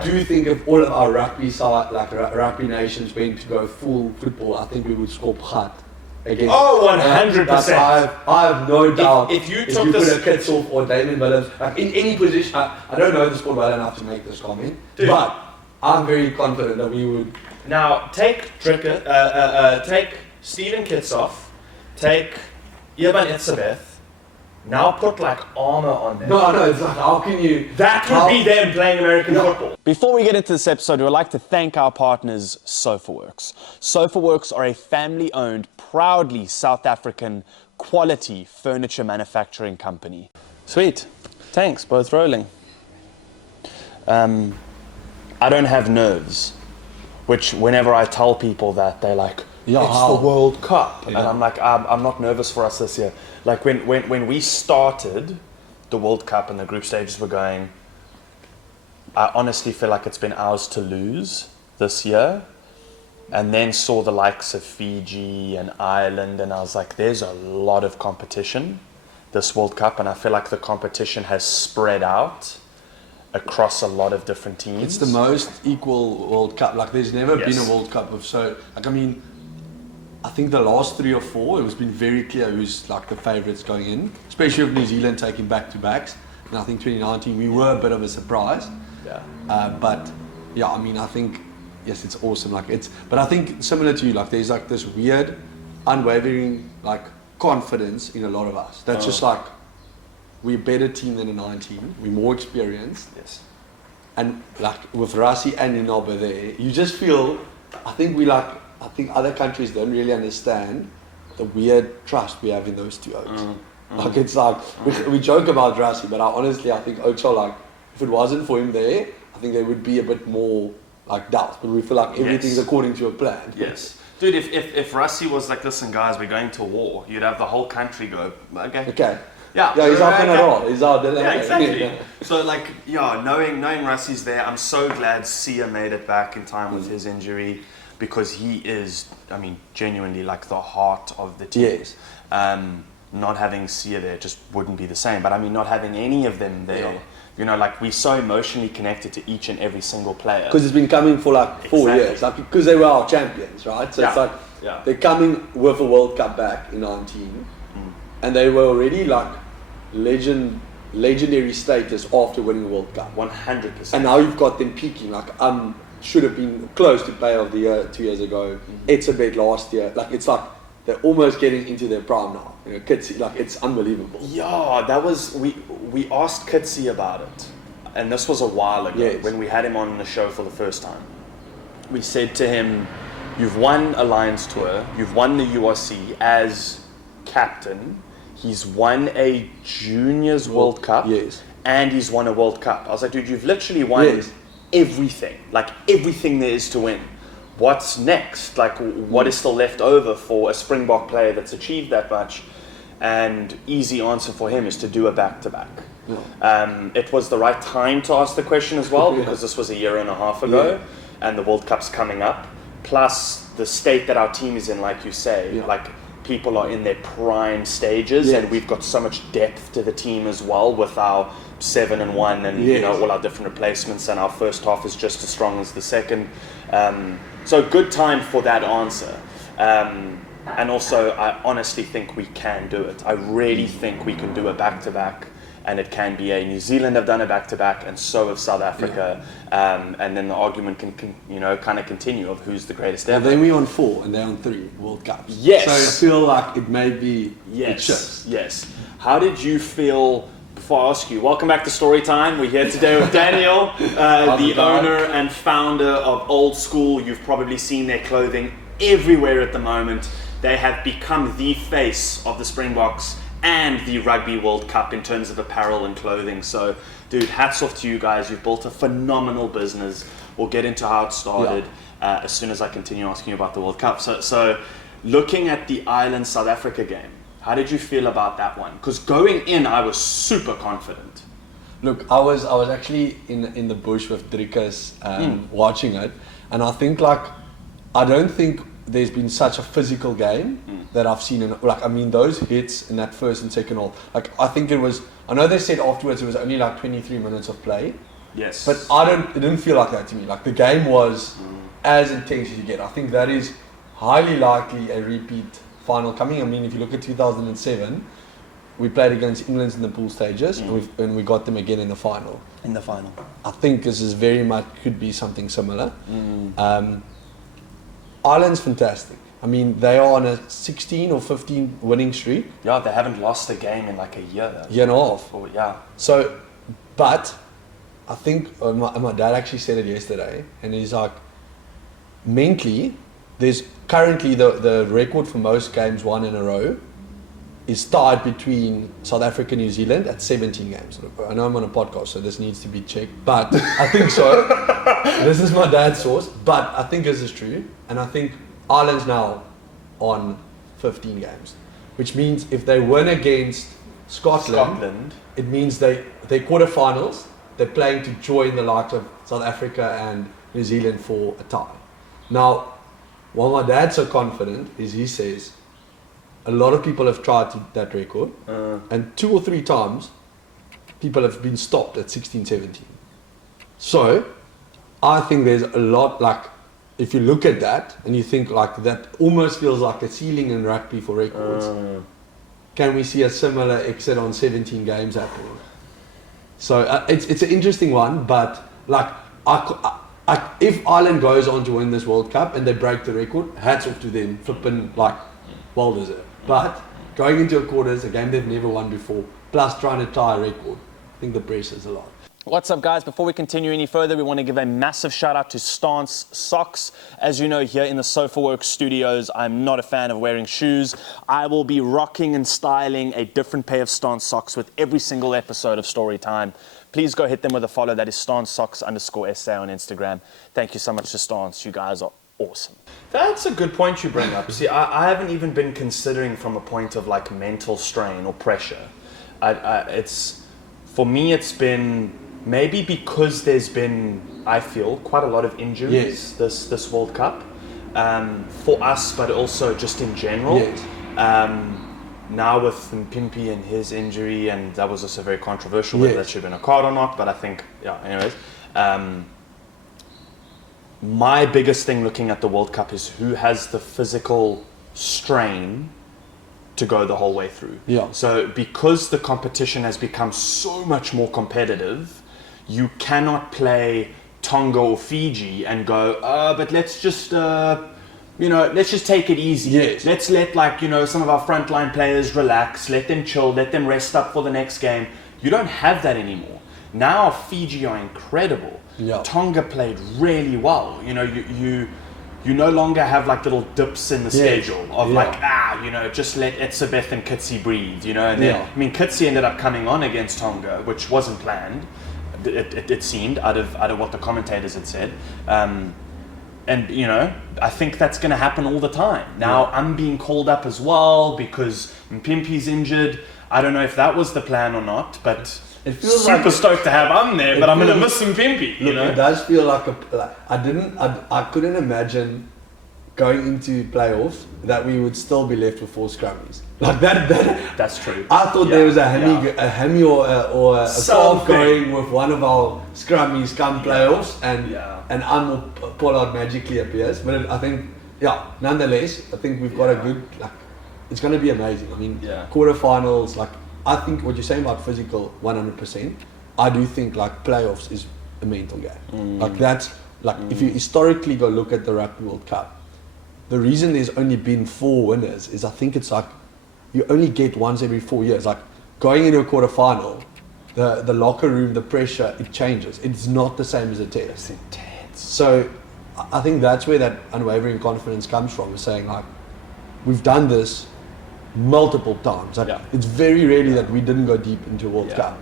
I do think if all of our rugby side, like rugby nations, went to go full football, I think we would score Prat again. Oh, 100%. I have no doubt. If you put a Kitself or Damon Williams, like in any position, I don't know the sport well enough to make this comment, but I'm very confident that we would. Now take take Steven Kitsoff, take Irban Etzebeth. Now put like armor on them. No, it's like, how can you... That would be them playing American football. Before we get into this episode, we would like to thank our partners, SofaWorks. SofaWorks are a family-owned, proudly South African quality furniture manufacturing company. Sweet. Thanks, both rolling. I don't have nerves, which whenever I tell people that, they're like, it's the World Cup. And I'm like, I'm not nervous for us this year. Like when we started the World Cup and the group stages were going, I honestly feel like it's been ours to lose this year. And then saw the likes of Fiji and Ireland, and I was like, there's a lot of competition this World Cup, and I feel like the competition has spread out across a lot of different teams. It's the most equal World Cup. Like there's never been a World Cup of so. Like I mean, I think the last 3 or 4, it was been very clear who's like the favourites going in, especially with New Zealand taking back-to-backs. And I think 2019 we were a bit of a surprise. Yeah. But yeah, I mean, I think yes, it's awesome. Like but I think similar to you, like there's like this weird, unwavering like confidence in a lot of us. That's just like we're a better team than a 19. We're more experienced. Yes. And like with Rassie and Inaba there, you just feel. I think other countries don't really understand the weird trust we have in those two oaks. Like it's like, we joke about Rassie, but I think oaks are like, if it wasn't for him there, I think there would be a bit more like doubt, but we feel like everything's according to a plan. Yes. Dude, if Rassie was like, listen guys, we're going to war, you'd have the whole country go, okay. Yeah, he's up and all. He's out there. Yeah, exactly. So like, knowing Rassie's there, I'm so glad Sia made it back in time with his injury, because he is, I mean, genuinely like the heart of the team. Yes. Not having Sia there just wouldn't be the same. But I mean, not having any of them there, like we're so emotionally connected to each and every single player. Because it's been coming for like 4 years, like because they were our champions, right? So it's like they're coming with a World Cup back in 19, and they were already like legendary status after winning the World Cup. 100%. And now you've got them peaking. Like should have been close to Player of the Year 2 years ago. It's a bit last year. Like it's like they're almost getting into their prime now. Kitsy, like it's unbelievable. Yeah, that was we asked Kitsy about it, and this was a while ago when we had him on the show for the first time. We said to him, "You've won Alliance Tour. You've won the URC as captain. He's won a Juniors World Cup, and he's won a World Cup." I was like, "Dude, you've literally won." Everything there is to win. What's next? Like, what is still left over for a Springbok player that's achieved that much? And easy answer for him is to do a back-to-back. It was the right time to ask the question as well, because this was a year and a half ago, and the World Cup's coming up. Plus the state that our team is in, like you say, like people are in their prime stages, and we've got so much depth to the team as well with our 7-1 and all our different replacements, and our first half is just as strong as the second. So good time for that answer. And also, I honestly think we can do it. I really think we can do a back-to-back, and it can be a New Zealand have done a back-to-back, and so have South Africa. And then the argument can kind of continue of who's the greatest ever. Then we on 4 and they're on 3 World Cups. Yes. So I feel like it may be Yes. How did you feel? Before I ask you, welcome back to Storytime. We're here today with Daneel, the owner and founder of Old School. You've probably seen their clothing everywhere at the moment. They have become the face of the Springboks and the Rugby World Cup in terms of apparel and clothing. So, dude, hats off to you guys. You've built a phenomenal business. We'll get into how it started as soon as I continue asking you about the World Cup. So looking at the Ireland South Africa game, how did you feel about that one? Because going in, I was super confident. Look, I was actually in the bush with Dricus watching it, and I think I don't think there's been such a physical game that I've seen. Those hits in that first and second half. I think it was. I know they said afterwards it was only 23 minutes of play, Yes. But it didn't feel like that to me. Like the game was as intense as you get. I think that is highly likely a repeat final coming. I mean, if you look at 2007, we played against England in the pool stages, and we got them again in the final. I think this is very much could be something similar. Ireland's fantastic. I mean, they are on a 16 or 15 winning streak. Yeah, they haven't lost a game in like a year. Year and a half. Yeah. So, but I think my dad actually said it yesterday, and he's like, mentally, there's currently the record for most games won in a row is tied between South Africa and New Zealand at 17 games. I know I'm on a podcast, so this needs to be checked, but I think so. This is my dad's source, but I think this is true, and I think Ireland's now on 15 games, which means if they win against Scotland, it means they're quarterfinals. They're playing to join the likes of South Africa and New Zealand for a tie. Now, why my dad's so confident is he says a lot of people have tried that record, and 2 or 3 times people have been stopped at 16, 17. So I think there's a lot, like, if you look at that and you think like that almost feels like a ceiling in rugby for records, can we see a similar exit on 17 games happening? So it's an interesting one, but like if Ireland goes on to win this World Cup and they break the record, hats off to them, flipping like well deserved. But going into a quarters, a game they've never won before, plus trying to tie a record, I think the pressure is a lot. What's up, guys? Before we continue any further, we want to give a massive shout out to Stance Socks. As you know, here in the SofaWorks studios, I'm not a fan of wearing shoes. I will be rocking and styling a different pair of Stance Socks with every single episode of Storytime. Please go hit them with a follow. That is StanceSocks_SA on Instagram. Thank you so much to Stance. You guys are awesome. That's a good point you bring up. See, I haven't even been considering from a point of like mental strain or pressure. For me, it's been maybe because there's been, I feel, quite a lot of injuries this World Cup for us, but also just in general. Yes. Now with Mpimpi and his injury, and that was also very controversial whether that should have been a card or not, but I think, anyways. My biggest thing looking at the World Cup is who has the physical strain to go the whole way through. Yeah. So because the competition has become so much more competitive, you cannot play Tonga or Fiji and go, but let's just let's just take it easy. Yes. Let's let some of our frontline players relax, let them chill, let them rest up for the next game. You don't have that anymore. Now Fiji are incredible. Yeah. Tonga played really well. You no longer have like little dips in the schedule of just let Etzebeth and Kitsi breathe, and then I mean Kitsi ended up coming on against Tonga, which wasn't planned. It seemed out of what the commentators had said. And I think that's going to happen all the time. Now I'm being called up as well because Mpimpi's injured. I don't know if that was the plan or not, but it feels super stoked to have there, but I'm going to miss Mpimpi. It does feel like I couldn't imagine going into playoffs that we would still be left with 4 scrummies. Like that. That's true. I thought there was a hammy or a calf going with one of our scrummies come playoffs, and I'm Pollard magically appears. But I think, nonetheless, I think we've got a good. It's going to be amazing. I mean, quarterfinals. I think what you're saying about physical, 100%. I do think playoffs is a mental game. If you historically go look at the Rugby World Cup, the reason there's only been 4 winners is I think it's you only get once every 4 years. Going into a quarterfinal, the locker room, the pressure, it changes. It's not the same as a test. It's intense. So I think that's where that unwavering confidence comes from. Is saying we've done this multiple times. It's very rarely that we didn't go deep into a World Cup.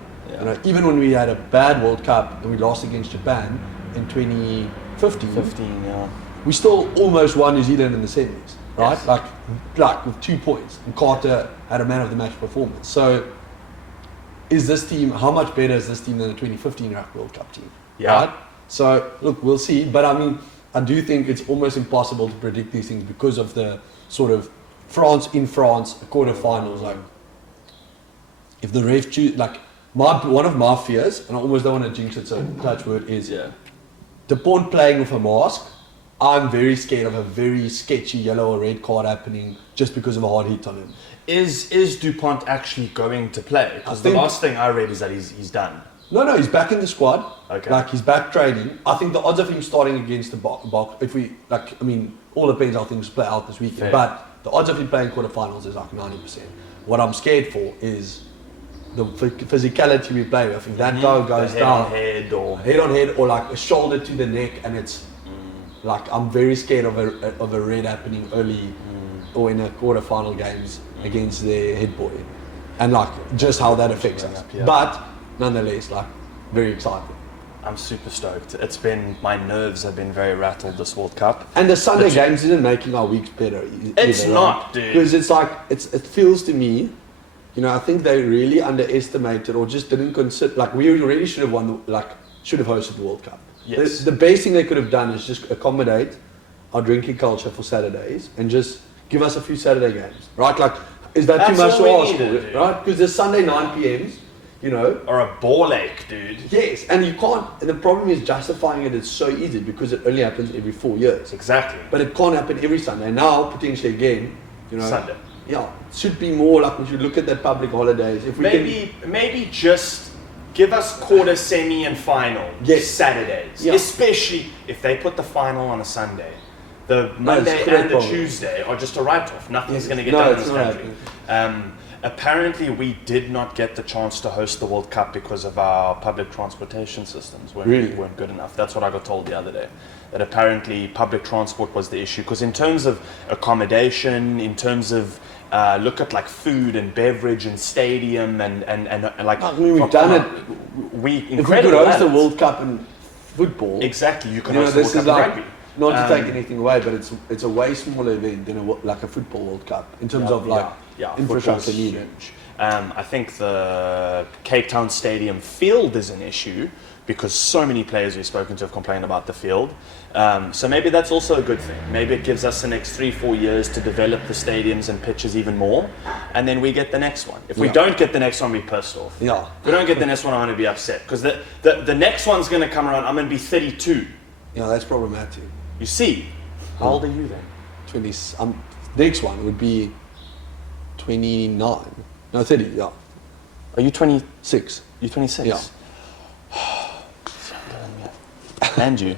Even when we had a bad World Cup and we lost against Japan in 2015, we still almost won New Zealand in the semis, right? Yes. With 2 points, and Quater had a man of the match performance. So, is this team, how much better is this team than the 2015 Rugby World Cup team? Yeah. Right? So, look, we'll see. But I mean, I do think it's almost impossible to predict these things because of the sort of France, quarterfinals. If the ref choose, one of my fears, and I almost don't want to jinx it, so touch word is the pawn playing with a mask. I'm very scared of a very sketchy yellow or red card happening just because of a hard hit on him. Is Dupont actually going to play? Because the last thing I read is that he's done. No, he's back in the squad. Okay. Like, he's back training. I think the odds of him starting against the box, if we, like, I mean, all depends how things play out this weekend. Fair. But the odds of him playing quarterfinals is like 90%. What I'm scared for is the physicality we play with. If that guy goes down, head on head, or like a shoulder to the neck, and it's like, I'm very scared of a red happening early or in a quarterfinal games against their head boy, and like just how that affects us. But nonetheless, like, very excited. I'm super stoked. My nerves have been very rattled this World Cup. And the Sunday games isn't making our weeks better. It's not, dude. Because it's like, it feels to me, you know, I think they really underestimated or just didn't consider, like, we really should have should have hosted the World Cup. Yes. The best thing they could have done is just accommodate our drinking culture for Saturdays and just give us a few Saturday games, right? Like, is that too much to ask for, right? Because there's Sunday 9 p.m s, you know. Or a ball ache, dude. Yes, and you can't, and the problem is justifying it is so easy because it only happens every 4 years. Exactly. But it can't happen every Sunday. Now, potentially again, you know. Sunday. Yeah, it should be more like we should look at the public holidays. If we maybe just give us quarter, semi, and final Saturdays. Yeah. Especially if they put the final on a Sunday. The Monday and the Tuesday are just a write-off. Nothing's going to get done in this country. Apparently, we did not get the chance to host the World Cup because of our public transportation systems weren't good enough. That's what I got told the other day. That apparently public transport was the issue. Because in terms of accommodation, in terms of look at like food and beverage and stadium and like. I mean, we've done it. If we could host the World Cup in football, exactly, you can host the World Cup in rugby. Not to take anything away, but it's a way smaller event than like a football World Cup in terms of infrastructure needed. I think the Cape Town Stadium field is an issue because so many players we've spoken to have complained about the field. So maybe that's also a good thing. Maybe it gives us the next 3-4 years to develop the stadiums and pitches even more, and then we get the next one. If we don't get the next one, we're pissed off. Yeah. If we don't get the next one, I'm going to be upset because the next one's going to come around. I'm going to be 32. Yeah, that's problematic. You see, how old are you then? 20. Next one would be 29. No, 30. Yeah. Are you 26? You're 26. Yeah. And you.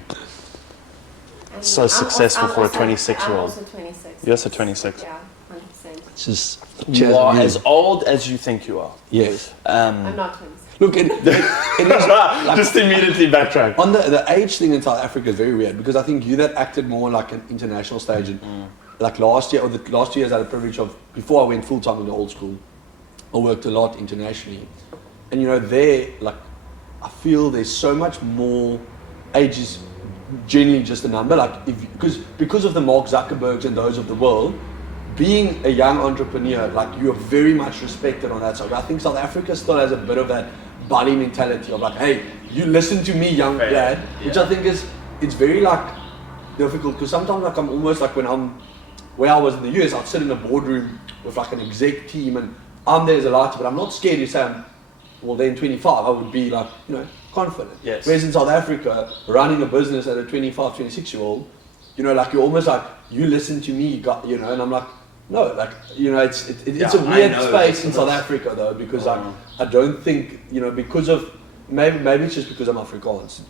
So successful for a 26-year-old. I'm also 26. You're also 26. Yeah, 100%. It's just. You are as old as you think you are. Yes. I'm not 26. Look, it is like, just immediately backtrack. On the age thing in South Africa is very weird because I think you that acted more like an international stage. And like last year, or the last 2 years, I had the privilege of, before I went full time in the old school, I worked a lot internationally. And you know, like, I feel there's so much more. Age is generally just a number. Like, because of the Mark Zuckerbergs and those of the world, being a young entrepreneur, like, you are very much respected on that side. I think South Africa still has a bit of that bully mentality of like, hey, you listen to me, young lad, which I think it's very like difficult because sometimes like I'm almost like where I was in the US, I'd sit in a boardroom with like an exec team and I'm there as a lighter, but I'm not scared to say then 25, I would be like, you know, confident. Yes. Whereas in South Africa, running a business at a 25, 26-year-old, you know, like you're almost like, you listen to me, you know, and I'm like, no, like, you know, it's a weird space in South Africa though, because I don't think, you know, because of, maybe it's just because I'm Afrikaans,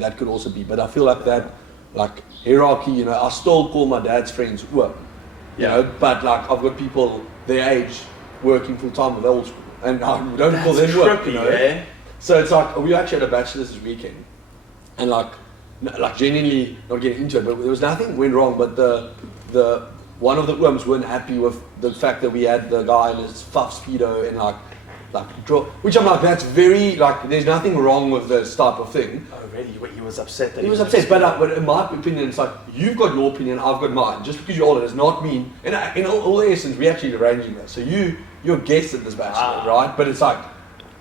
that could also be, but I feel like that, like, hierarchy, you know, I still call my dad's friends work, you know, but like, I've got people their age working full time with old school, and I don't call them work, you know. Eh? So it's like, we actually had a bachelor's this weekend, and like genuinely, not getting into it, but there was nothing went wrong, but the one of the worms weren't happy with the fact that we had the guy in his fuff speedo and like which I'm like, that's very, like, there's nothing wrong with this type of thing. Oh really? He was upset that he was upset, but in my opinion, it's like, you've got your opinion, I've got mine. Just because you're older does not mean, in all the essence, we're actually arranging that. So you're guest at this bachelor, right? But it's like,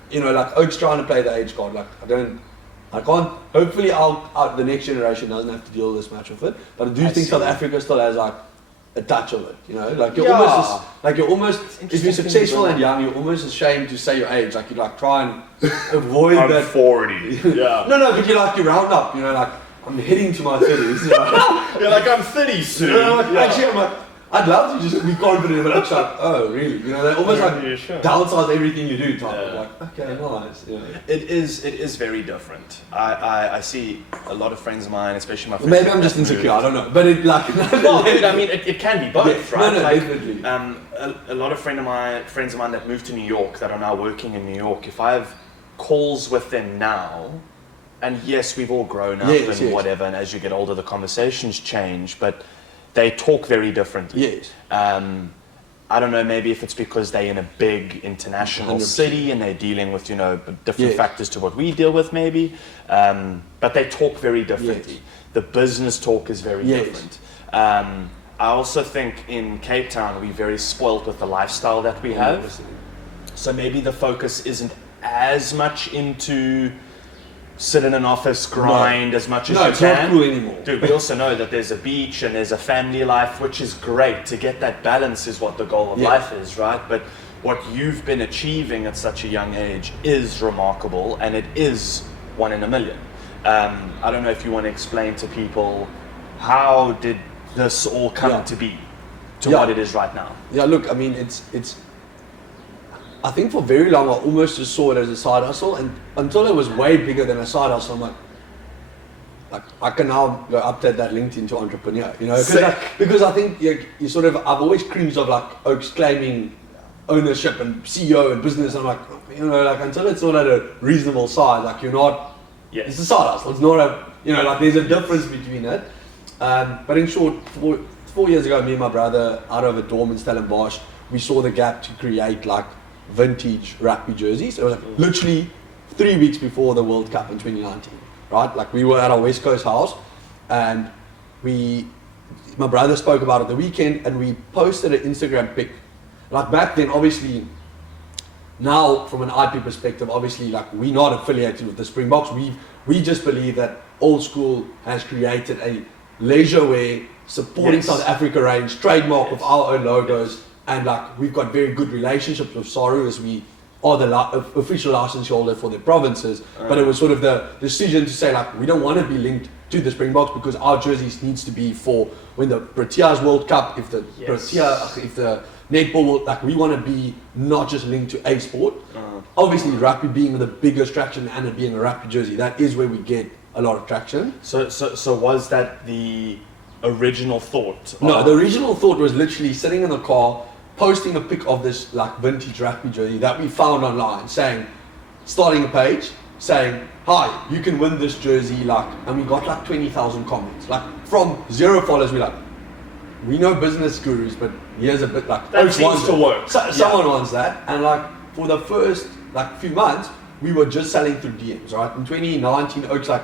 you know, like, Oak's trying to play the age card. Like, I can't, hopefully the next generation doesn't have to deal this much with it. But I do think South Africa still has like a touch of it, you know, like you're Yeah. almost if you're successful and young, you're almost ashamed to say your age, like you like try and avoid I'm that. 40. Yeah. No, but you round up, you know, like I'm heading to my 30s. You know? You're like, I'm 30 soon. Actually, I'm like, I'd love to just be confident, but it's like, oh, really? You know, they almost like downsize everything you do type of like, okay, nice. You know. It is very different. I see a lot of friends of mine, especially my friends. Maybe I'm just insecure, I don't know. But it like, Well, dude, I mean, it can be both, Yeah, right? no, like, definitely. A lot of friends of mine that moved to New York, that are now working in New York, if I have calls with them now, and yes, we've all grown up and whatever, and as you get older, the conversations change, but they talk very differently. Yes. I don't know, maybe if it's because they're in a big international 100%. city and they're dealing with, you know, different factors to what we deal with maybe, but they talk very differently. Yes. The business talk is very different. I also think in Cape Town, we're very spoilt with the lifestyle that we have. 100%. So maybe the focus isn't as much into sit in an office, grind as much as you it's can. not cool anymore. Dude, we also know that there's a beach and there's a family life, which is great. To get that balance is what the goal of life is, right? But what you've been achieving at such a young age is remarkable, and it is 1 in a million. I don't know if you want to explain to people, how did this all come to be, to what it is right now? Yeah, look, I mean, it's. I think for very long I almost just saw it as a side hustle, and until it was way bigger than a side hustle, I'm like I can now go update that LinkedIn to entrepreneur, you know, because I think you sort of, I've always cringed of like Oaks claiming ownership and CEO and business. I'm like, you know, like until it's not at a reasonable size, like you're not. Yes. It's a side hustle. It's not a, you know, like there's a difference between it. But in short, 4 years ago, me and my brother, out of a dorm in Stellenbosch, we saw the gap to create like vintage rugby jerseys. It was like literally 3 weeks before the World Cup in 2019, right? Like we were at our West Coast house, and my brother spoke about it the weekend, and we posted an Instagram pic. Like back then, obviously, now from an IP perspective, obviously, like we're not affiliated with the Springboks. We just believe that Old School has created a leisure wear supporting South Africa range, trademark of our own logos. And like we've got very good relationships with Saru, as we are the official license holder for the provinces. But it was sort of the decision to say like we don't want to be linked to the Springboks, because our jerseys needs to be for when the Proteas World Cup, if the if the netball World, like we want to be not just linked to a sport. Obviously, rugby being the biggest traction and it being a rugby jersey, that is where we get a lot of traction. So was that the original thought? No, the original thought was literally sitting in the car, posting a pic of this like vintage rugby jersey that we found online, starting a page saying, hi, you can win this jersey, like, and we got like 20,000 comments, like from 0 followers. We're like, we know business gurus, but here's a bit like that seems to work. Someone wants that, and like for the first like few months, we were just selling through DMs, right? In 2019, Oaks like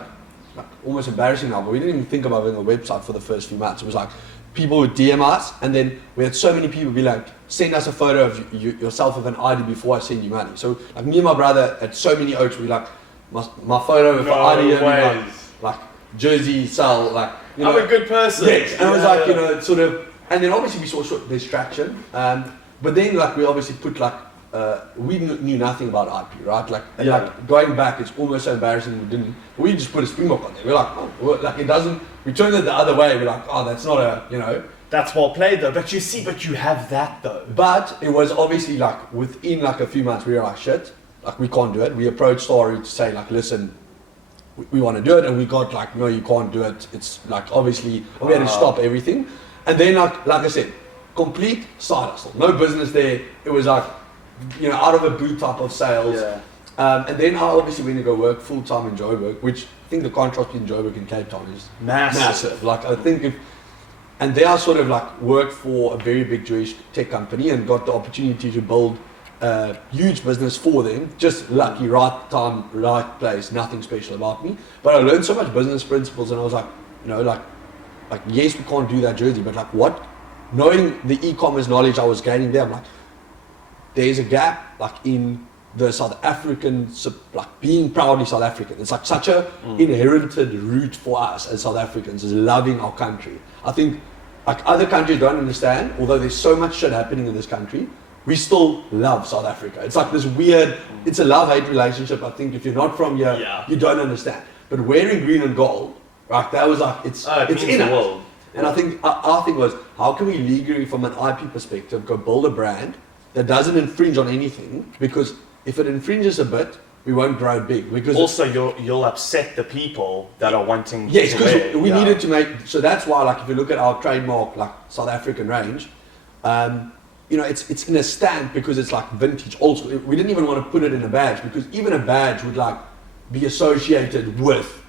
almost embarrassing now, but we didn't even think about having a website for the first few months. It was like people would DM us, and then we had so many people be like, send us a photo of yourself with an ID before I send you money. So like me and my brother had so many Oaks, we like my photo with the ID, like jersey sell, like, you know, I'm a good person. Yes, and it was like, you know, sort of, and then obviously we saw there's traction, but then like we obviously put like we knew nothing about IP, right? Like, and like going back, it's almost so embarrassing. We just put a Springbok on there. We're like, oh, like it doesn't. We turned it the other way. We're like, oh, that's not a, you know. That's well played though. But you have that though. But it was obviously like within like a few months, we were like, shit, like we can't do it. We approached Story to say like, listen, we want to do it, and we got like, no, you can't do it. It's like obviously we had to stop everything, and then like I said, complete side hustle, no business there. It was like, you know, out of a boot type of sales. And then I obviously went to go work full time in Joburg, which I think the contrast between Joburg and Cape Town is massive. Like I think and there I sort of like worked for a very big Jewish tech company and got the opportunity to build a huge business for them. Just lucky, right time, right place, nothing special about me. But I learned so much business principles, and I was like, you know, like yes, we can't do that jersey, but like what? Knowing the e-commerce knowledge I was gaining there, I'm like, there's a gap like in the South African, like being proudly South African. It's like such a inherited root for us as South Africans, is loving our country. I think like other countries don't understand, although there's so much shit happening in this country, we still love South Africa. It's like this weird, it's a love-hate relationship. I think if you're not from here, you don't understand. But wearing green and gold, right, that was like, it's in the us. world. And I think our thing was, how can we legally, from an IP perspective, go build a brand that doesn't infringe on anything? Because if it infringes a bit, we won't grow big. Because also, you'll upset the people that are wanting yes, to because wear. we needed to make, so that's why, like, if you look at our trademark, like South African range, you know, it's in a stamp because it's like vintage, old school. We didn't even want to put it in a badge because even a badge would like be associated with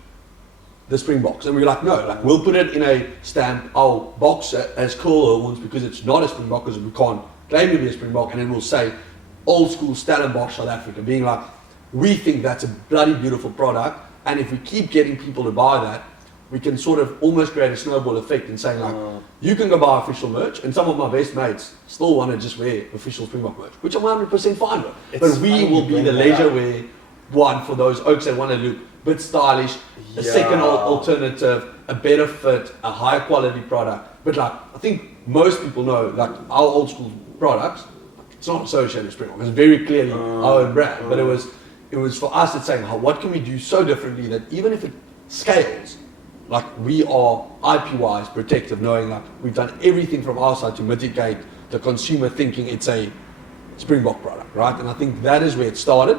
the Springboks, and we were like, no, like we'll put it in a stamp. I'll box it as cool ones because it's not a Springbok, because we can't claim to be a Springbok, and it will say old school Stellenbosch South Africa, being like, we think that's a bloody beautiful product, and if we keep getting people to buy that, we can sort of almost create a snowball effect in saying like, you can go buy official merch, and some of my best mates still want to just wear official Springbok merch, which I'm 100% fine with. But we will be the leisure wear one for those oaks that want to look a bit stylish, a second alternative, a better fit, a higher quality product. But like, I think most people know, like our old school products, it's not associated with Springbok. It's very clearly our own brand. But it was for us, it's saying, what can we do so differently that even if it scales, like we are IP-wise protective, knowing like we've done everything from our side to mitigate the consumer thinking it's a Springbok product, right? And I think that is where it started.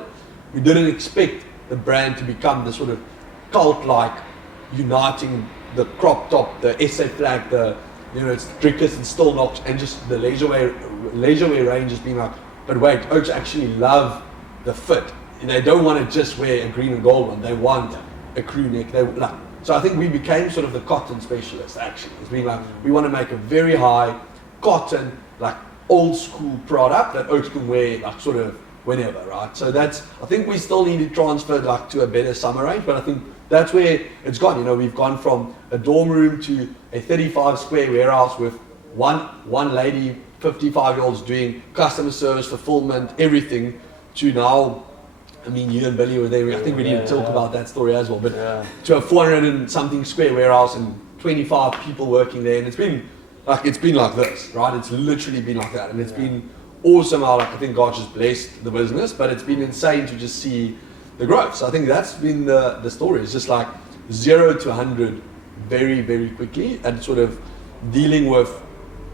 We didn't expect the brand to become the sort of cult-like uniting the crop top, the SA flag, the, you know, it's Dricus and Stillnocks, and just the leisurewear range has been like, but wait, Oaks actually love the fit. They don't want to just wear a green and gold one. They want a crew neck. They like. So I think we became sort of the cotton specialist. Actually, it's been like we want to make a very high cotton, like old school product that Oaks can wear, like sort of whenever, right? So that's, I think we still need to transfer like to a better summer range, but I think that's where it's gone. You know, we've gone from a dorm room to a 35 square warehouse with one lady, 55-year-olds doing customer service, fulfillment, everything, to now, I mean, you and Billy were there. I think we need to talk about that story as well. But to a 400 and something square warehouse and 25 people working there, and it's been like this, right? It's literally been like that, and it's been awesome. How like I think God just blessed the business, but it's been insane to just see the growth. So I think that's been the story. It's just like 0 to 100 very, very quickly, and sort of dealing with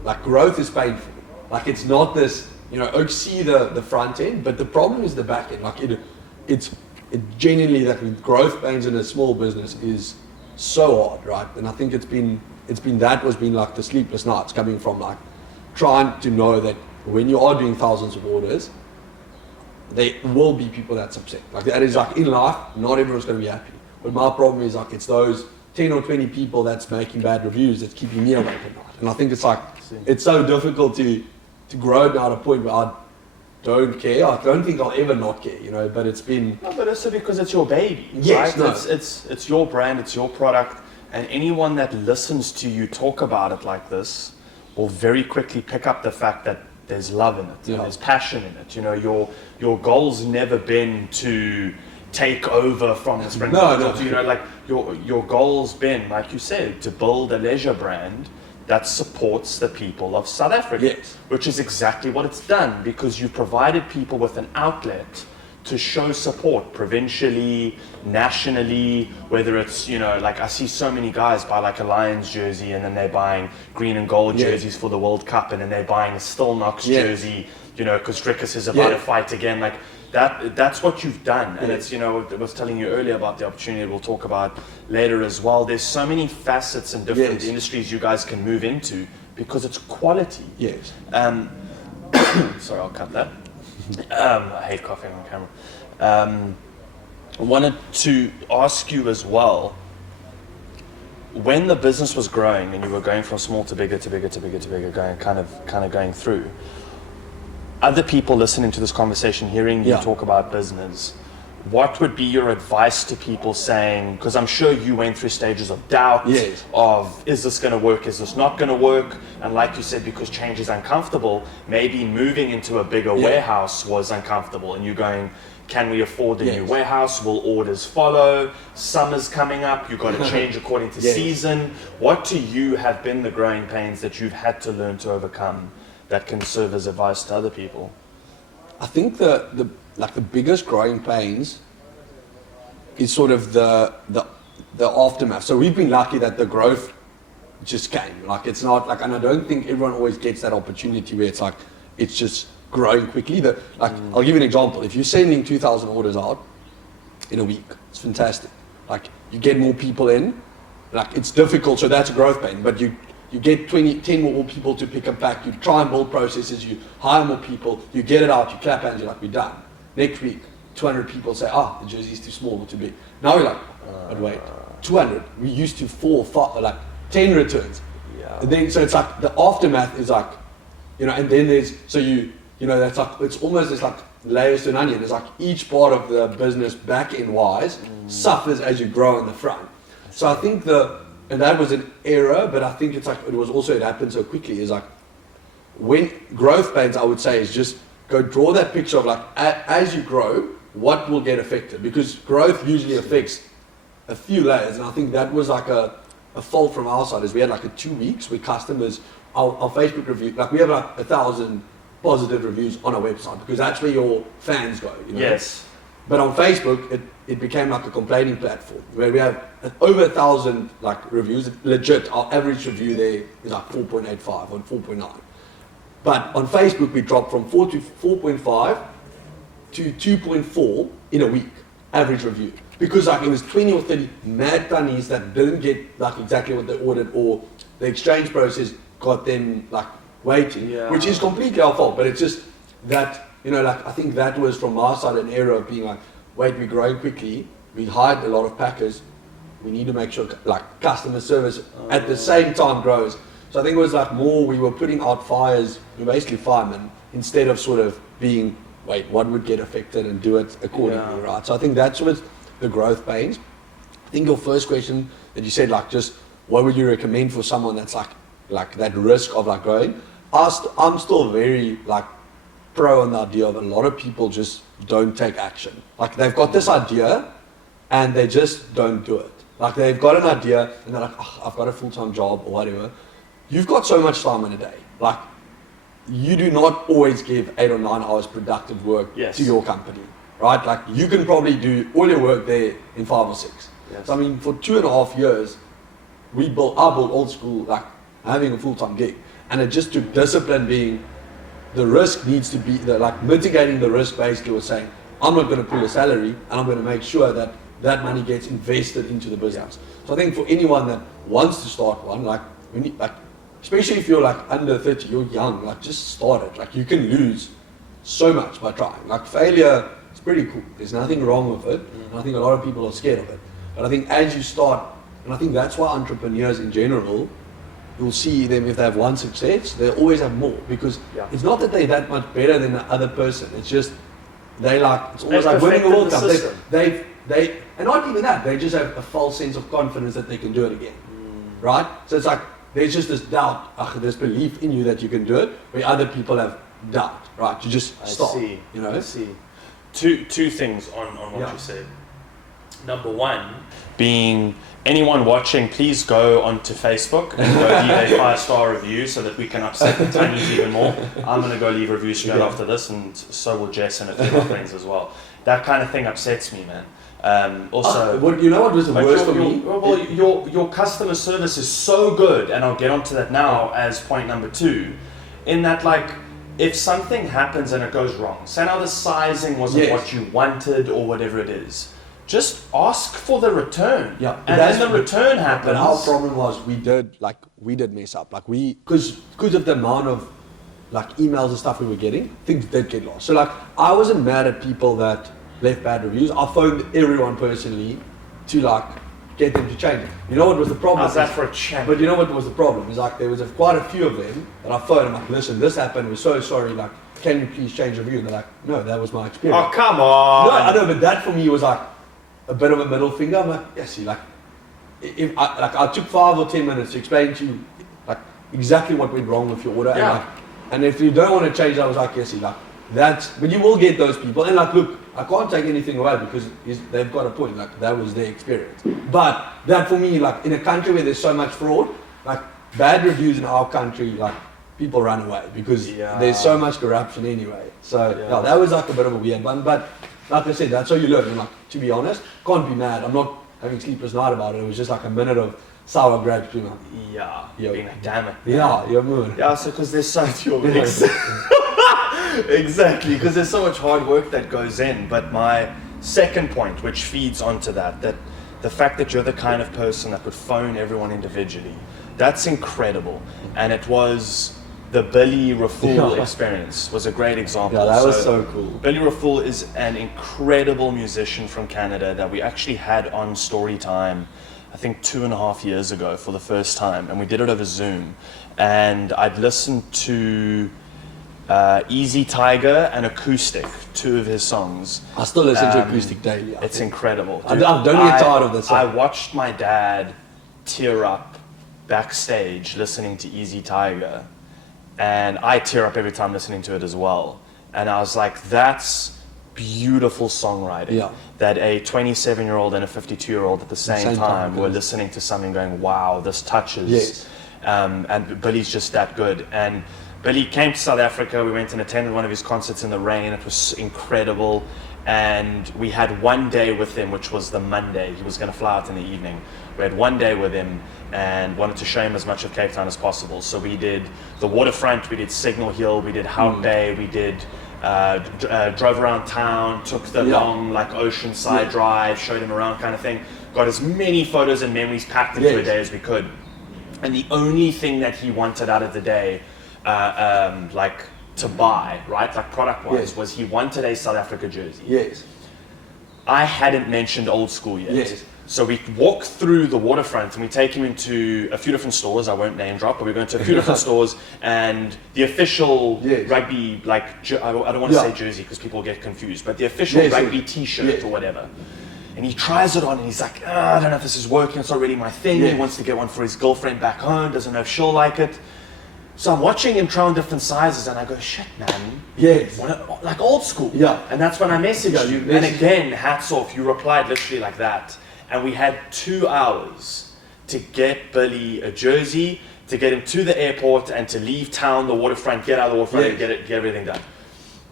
like growth is painful. Like it's not this, you know, Oaks see the front end, but the problem is the back end. Like it genuinely, that with growth pains in a small business is so hard, right? And I think it's been like the sleepless nights coming from like trying to know that when you are doing thousands of orders, there will be people that's upset. Like that is like in life, not everyone's going to be happy. But my problem is like it's those 10 or 20 people that's making bad reviews that's keeping me awake at night. And I think it's like it's so difficult to grow now to a point where I don't care. I don't think I'll ever not care, you know. But it's been but also because it's your baby. Yes, right? no. It's your brand, it's your product, and anyone that listens to you talk about it like this will very quickly pick up the fact that there's love in it, and there's passion in it. You know, your goal's never been to take over from the Springboks. No. You know, like your goal's been, like you said, to build a leisure brand that supports the people of South Africa. Yes. Which is exactly what it's done, because you provided people with an outlet to show support provincially, nationally, whether it's, you know, like I see so many guys buy like a Lions jersey and then they're buying green and gold jerseys for the World Cup, and then they're buying a Stillnocks jersey, you know, because Dricus is about to fight again. Like that's what you've done. And it's, you know, I was telling you earlier about the opportunity we'll talk about later as well. There's so many facets and different industries you guys can move into because it's quality. Yes. Sorry, I'll cut that. I hate coughing on camera. Wanted to ask you as well, when the business was growing and you were going from small to bigger, going kind of going through, other people listening to this conversation, hearing you talk about business, what would be your advice to people saying, because I'm sure you went through stages of doubt, of is this going to work, is this not going to work, and like you said, because change is uncomfortable, maybe moving into a bigger warehouse was uncomfortable, and you're going, Can we afford the new Yes. warehouse? Will orders follow? Summer's coming up. You've got to change according to Yes. season. What to you have been the growing pains that you've had to learn to overcome that can serve as advice to other people? I think the biggest growing pains is sort of the aftermath. So we've been lucky that the growth just came. Like it's not like, and I don't think everyone always gets that opportunity where it's like it's just growing quickly. I'll give you an example. If you're sending 2,000 orders out in a week, it's fantastic. Like you get more people in. Like it's difficult, so that's a growth pain. But you get 10 more people to pick up back. You try and build processes. You hire more people. You get it out. You clap hands. You're like, we're done. Next week, 200 people say, the jersey's too small or too big. Now we're like, but wait, 200. We used to 4 or 5, like 10 returns. Yeah. And then so it's like the aftermath is like, and then there's that's like it's almost it's like layers to an onion. It's like each part of the business back end wise suffers as you grow in the front. So I think and that was an error, but I think it's like it happened so quickly. Is like when growth pains, I would say, is just go draw that picture of like as you grow, what will get affected, because growth usually affects a few layers, and I think that was like a fault from our side. Is we had like a 2 weeks where customers our Facebook review, like we have like 1,000 positive reviews on our website because that's where your fans go. Yes. But on Facebook, it became like a complaining platform where we have over 1,000 like reviews. Legit, our average review there is like 4.85 or 4.9. But on Facebook, we dropped from 4.5 to 2.4 in a week, average review. Because like it was 20 or 30 mad tunnies that didn't get like exactly what they ordered, or the exchange process got them like waiting, which is completely our fault. But it's just that, like I think that was from our side an error of being like, wait, we're growing quickly, we hired a lot of packers, we need to make sure like customer service at the same time grows. So I think it was like more we were putting out fires, we're basically firemen, instead of sort of being, wait, what would get affected and do it accordingly, right? So I think that's what the growth pains. I think your first question that you said, like just what would you recommend for someone that's like that risk of like growing? I'm still very like pro on the idea of a lot of people just don't take action. Like they've got this idea and they just don't do it. Like they've got an idea and they're like, I've got a full-time job or whatever. You've got so much time in a day. Like you do not always give 8 or 9 hours productive work to your company, right? Like you can probably do all your work there in 5 or 6. Yes. So I mean, for 2.5 years, I built old school, like having a full-time gig. And it just took discipline, being the risk needs to be, like mitigating the risk basically was saying, I'm not going to pull a salary and I'm going to make sure that that money gets invested into the business. So I think for anyone that wants to start one, like we need, like, especially if you're like under 30, you're young, like just start it. Like you can lose so much by trying. Like failure is pretty cool. There's nothing wrong with it. And I think a lot of people are scared of it. But I think as you start, and I think that's why entrepreneurs in general, you'll see them if they have one success, they always have more, because it's not that they're that much better than the other person. It's just it's almost like winning a World Cup. They and not even that, they just have a false sense of confidence that they can do it again, right? So it's like there's just this doubt, this belief in you that you can do it, where other people have doubt, right? You just stop. I see. Two things on what you said. Number one, being anyone watching, please go onto Facebook and go leave a 5-star review so that we can upset the tunnies even more. I'm going to go leave a review straight after this, and so will Jess and a few other things as well. That kind of thing upsets me, man. Also, you know what was the worst for me? Your customer service is so good, and I'll get onto that now as point number 2, in that like, if something happens and it goes wrong, say now the sizing wasn't what you wanted or whatever it is, just ask for the return. Yeah, and then the return happens. But our problem was we did mess up. Like because of the amount of like emails and stuff we were getting, things did get lost. So like I wasn't mad at people that left bad reviews. I phoned everyone personally to like get them to change it. You know what was the problem? How's that for a change? But you know what was the problem? Is like there was quite a few of them that I phoned. I'm like, listen, this happened. We're so sorry. Like, can you please change the review? And they're like, no, that was my experience. Oh, come on. No, I know, but that for me was like a bit of a middle finger. I'm like, yeah, see, like, if I took 5 or 10 minutes to explain to you like exactly what went wrong with your order, and if you don't want to change, I was like, yeah, see, like that's, but you will get those people, and like, look, I can't take anything away because they've got a point. Like that was their experience. But that for me, like in a country where there's so much fraud, like bad reviews in our country, like people run away because there's so much corruption anyway. So yeah, that was like a bit of a weird one. But like I said, that's how you learn. And like, to be honest, can't be mad. I'm not having sleepless night about it. It was just like a minute of sour grapes. You know. Being like, damn it. Yeah, you're moving. Yeah, so because there's so exactly, because there's so much hard work that goes in. But my second point, which feeds onto that the fact that you're the kind of person that would phone everyone individually, that's incredible. And it was the Billy Raffoul experience was a great example. Yeah, that was so cool. Billy Raffoul is an incredible musician from Canada that we actually had on Storytime, I think 2.5 years ago for the first time, and we did it over Zoom. And I'd listened to Easy Tiger and Acoustic, 2 of his songs. I still listen to Acoustic daily. It's incredible. I don't get tired of this song. I watched my dad tear up backstage listening to Easy Tiger, and I tear up every time listening to it as well. And I was like, that's beautiful songwriting. Yeah. That a 27-year-old and a 52-year-old at the same time were listening to something going, wow, this touches. Yes. And Billy's just that good. And Billy came to South Africa. We went and attended one of his concerts in the rain. It was incredible. And we had one day with him, which was the Monday. He was going to fly out in the evening. We had one day with him and wanted to show him as much of Cape Town as possible. So we did the waterfront, we did Signal Hill, we did Hout Bay, we did drove around town, took the long like oceanside drive, showed him around kind of thing. Got as many photos and memories packed into a day as we could. And the only thing that he wanted out of the day, like to buy, right, like product-wise, was he wanted a South Africa jersey. Yes. I hadn't mentioned old school yet. Yes. So we walk through the waterfront and we take him into a few different stores. I won't name drop, but we go into a few different stores, and the official rugby, like, I don't want to say jersey because people get confused, but the official rugby t-shirt or whatever. And he tries it on and he's like, I don't know if this is working, it's not really my thing. He wants to get one for his girlfriend back home, doesn't know if she'll like it. So I'm watching him try on different sizes and I go, shit, man. Yes. Like old school. Yeah. And that's when I messaged you. And again, hats off, you replied literally like that. And we had 2 hours to get Billy a jersey, to get him to the airport and to leave town, the waterfront, get out of the waterfront and get everything done.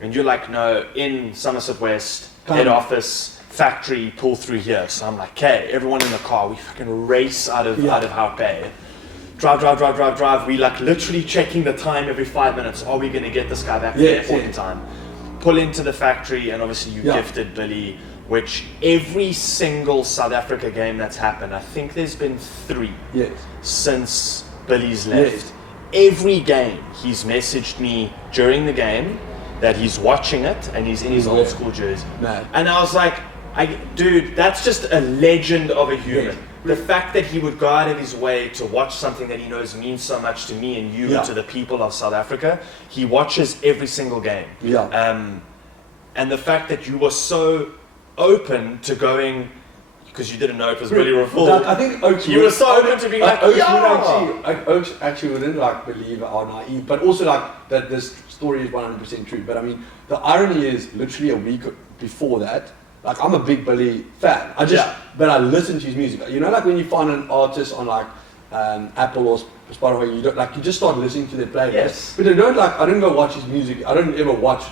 And you're like, no, in Somerset West, head office, factory, pull through here. So I'm like, okay, everyone in the car, we fucking race out of Hout Bay. Drive. We like literally checking the time every 5 minutes. Are we going to get this guy back to the airport in time? Pull into the factory, and obviously you gifted Billy, which every single South Africa game that's happened, I think there's been 3 since Billy's left. Every game he's messaged me during the game that he's watching it and he's in his old school jersey. And I was like, dude, that's just a legend of a human. The fact that he would go out of his way to watch something that he knows means so much to me and you and to the people of South Africa, he watches every single game. And the fact that you were so open to going, because you didn't know it was Billy Raffoul. I think Oaks you were so open to being like, Oaks actually wouldn't like believe our naive, but also like that this story is 100% true. But I mean, the irony is literally a week before that, like I'm a big Billy fan. But I listen to his music. You know, like when you find an artist on like Apple or Spotify, you just start listening to their playlist. But I don't go watch his music. I don't ever watch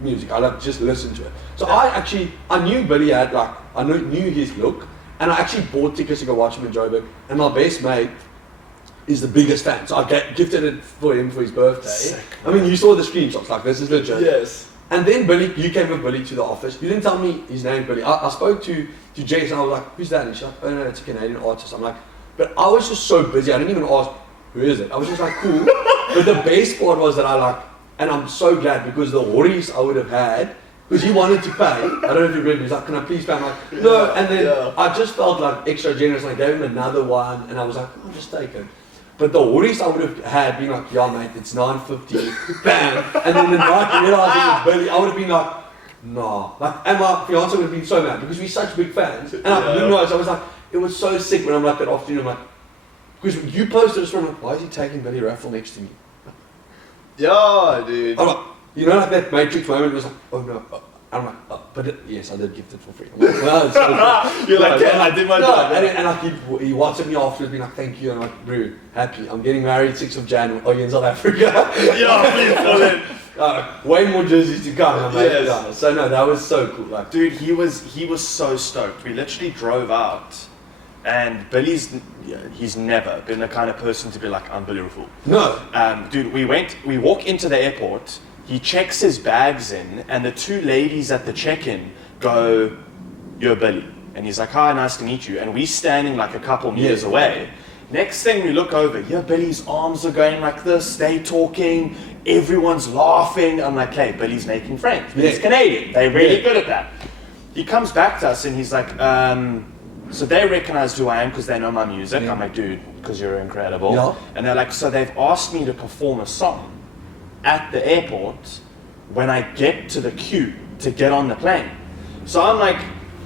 music. I just listen to it. So I knew Billy had I knew his look, and I actually bought tickets to go watch him in Joburg. And my best mate is the biggest fan, so I gifted it for him for his birthday. Sick, I mean, you saw the screenshots. Like this is legit. Yes. And then Billy, you came with Billy to the office. You didn't tell me his name, Billy. I spoke to Jess and I was like, who's that? And she's like, oh no, it's a Canadian artist. I'm like, but I was just so busy. I didn't even ask, who is it? I was just like, cool. But the best part was that and I'm so glad because the worries I would have had, because he wanted to pay. I don't know if you remember. He's like, can I please pay? I'm like, no. And then I just felt like extra generous. And I gave him another one and I was like, I'll just take it. But the worries I would have had being like, yeah mate, it's 9:50, bam. And then the night I realised it was Billy, I would have been like, nah. And my fiance would have been so mad because we're such big fans. And I didn't know, so I was like, it was so sick when I'm like that afternoon, I'm like, because you posted this one, I'm like, why is he taking Billy Raffoul next to me? Yeah, dude. I'm like, you know, like that Matrix moment was like, oh no. I'm like, oh, but yes, I did gift it for free. I'm like, well, so You're like, yeah, I did my job. And like he WhatsApped me afterwards, being like, thank you. And I'm like, bro, happy. I'm getting married 6th of January. Oh, you're in South Africa. Yeah, please pull it. Way more jerseys to come. I'm like, Yes. yeah. So no, that was so cool. Like, Dude, he was so stoked. We literally drove out, and he's never been the kind of person to be like, I'm Billy Raffoul. no. Dude, we walk into the airport, he checks his bags in, and the 2 ladies at the check-in go, you're Billy. And he's like, hi, nice to meet you. And we standing like a couple meters away. Next thing we look over, Billy's arms are going like this, they talking, everyone's laughing. I'm like, hey, Billy's making friends. He's Canadian, they're really good at that. He comes back to us and he's like, so they recognize who I am because they know my music. I'm like, dude, because you're incredible. Yeah. And they're like, so they've asked me to perform a song at the airport when I get to the queue to get on the plane. So I'm like,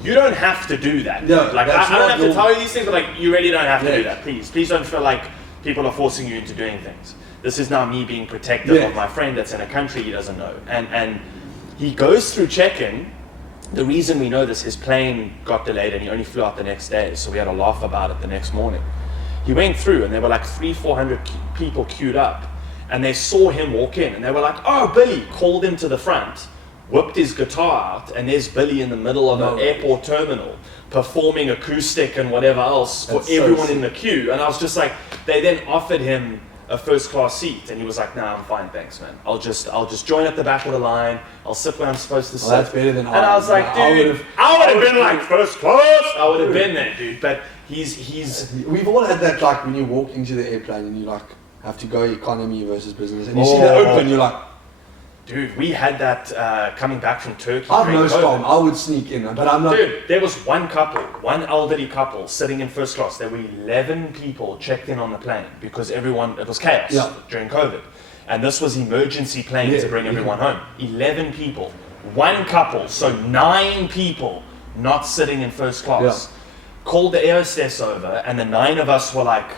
you don't have to do that. No, like I don't have to tell you these things, but like you really don't have to do that. Please don't feel like people are forcing you into doing things. This is now me being protective of my friend that's in a country he doesn't know. And he goes through check-in. The reason we know this, his plane got delayed and he only flew out the next day, so we had a laugh about it the next morning. He went through and there were like 300-400 people queued up, and they saw him walk in and they were like, oh, Billy, called him to the front, whipped his guitar out, and there's Billy in the middle of an airport terminal performing acoustic and whatever else for everyone in the queue. And I was just like, they then offered him a first class seat and he was like, nah, I'm fine, thanks, man. I'll just join at the back of the line, I'll sit where I'm supposed to sit. That's better than and I was like, dude, I would have been like first class. I would have been there, dude. But he's We've all had that, like when you walk into the airplane and you like have to go economy versus business, and you see the open, you're like, dude, we had that coming back from Turkey. I've no storm. I would sneak in, but I'm not. Dude, there was one elderly couple sitting in first class. There were 11 people checked in on the plane because it was chaos during COVID. And this was emergency plane to bring everyone home. 11 people, one couple, so 9 people not sitting in first class. Called the air hostess over, and the 9 of us were like,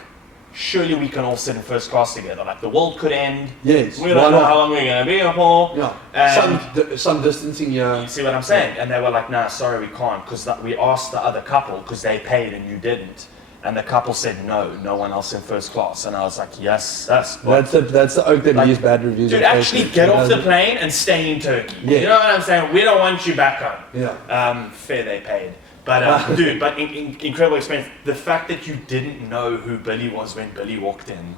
surely we can all sit in first class together. Like the world could end. Yes. We don't know how long we're going to be here for. Yeah. Some distancing here. You see what I'm saying? And they were like, nah, sorry, we can't. Because we asked the other couple because they paid and you didn't. And the couple said, no one else in first class. And I was like, yes, that's the oak that leaves bad reviews. Dude, actually get off the plane and stay in Turkey. Yeah. You know what I'm saying? We don't want you back home. Yeah. Fair they paid. But dude, incredible experience. The fact that you didn't know who Billy was when Billy walked in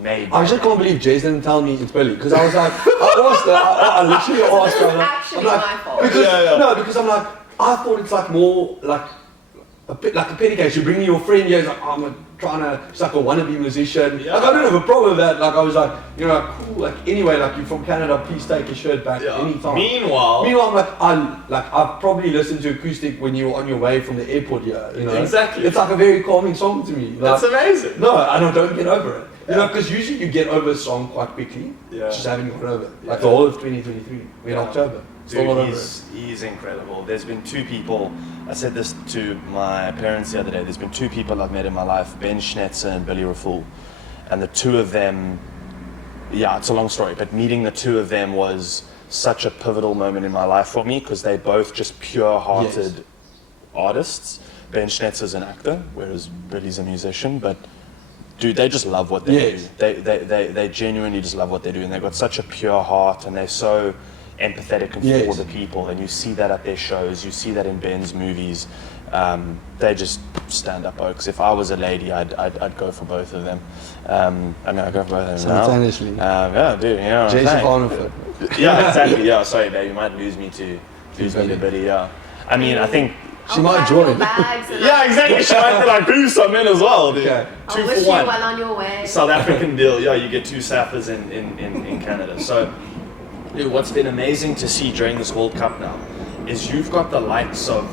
made. I just can't believe Jay didn't tell me it's Billy, because I was like, I literally asked her. Actually, my fault. Because I'm like, I thought it's like more like a petty case. You bring your friend here, he's like, oh, I'm trying to, it's like a wannabe musician. Yeah. Like I don't have a problem with that. Like I was like, you know, cool. Like anyway, like you're from Canada, please take your shirt back anytime. Meanwhile, I'm like, I've probably listened to acoustic when you were on your way from the airport here. You know? Exactly. It's like a very calming song to me. Like, that's amazing. No, I don't get over it. You know, because usually you get over a song quite quickly. Just haven't got over it. Like the whole of 2023, we're in October. Dude, he's incredible. There's been 2 people, I said this to my parents the other day, there's been 2 people I've met in my life, Ben Schnetzer and Billy Raffoul. And the 2 of them, it's a long story, but meeting the 2 of them was such a pivotal moment in my life for me, because they're both just pure-hearted artists. Ben Schnetzer's an actor, whereas Billy's a musician, but dude, they just love what they do. They genuinely just love what they do, and they've got such a pure heart, and they're so empathetic and for the people, and you see that at their shows, you see that in Ben's movies. They just stand up oaks. If I was a lady, I'd go for both of them. I'd go for both of them now. Simultaneously. Yeah, dude, you know what I'm saying? Yeah, exactly. Yeah, sorry, babe, you might lose me to Billy. Yeah, I mean, I think she might join. Yeah, exactly. She might be like, boost some in as well, dude. Okay. 2 I wish for you 1. well on your way. South African deal. Yeah, you get 2 Saffers in Canada. So, dude, what's been amazing to see during this World Cup now is you've got the likes of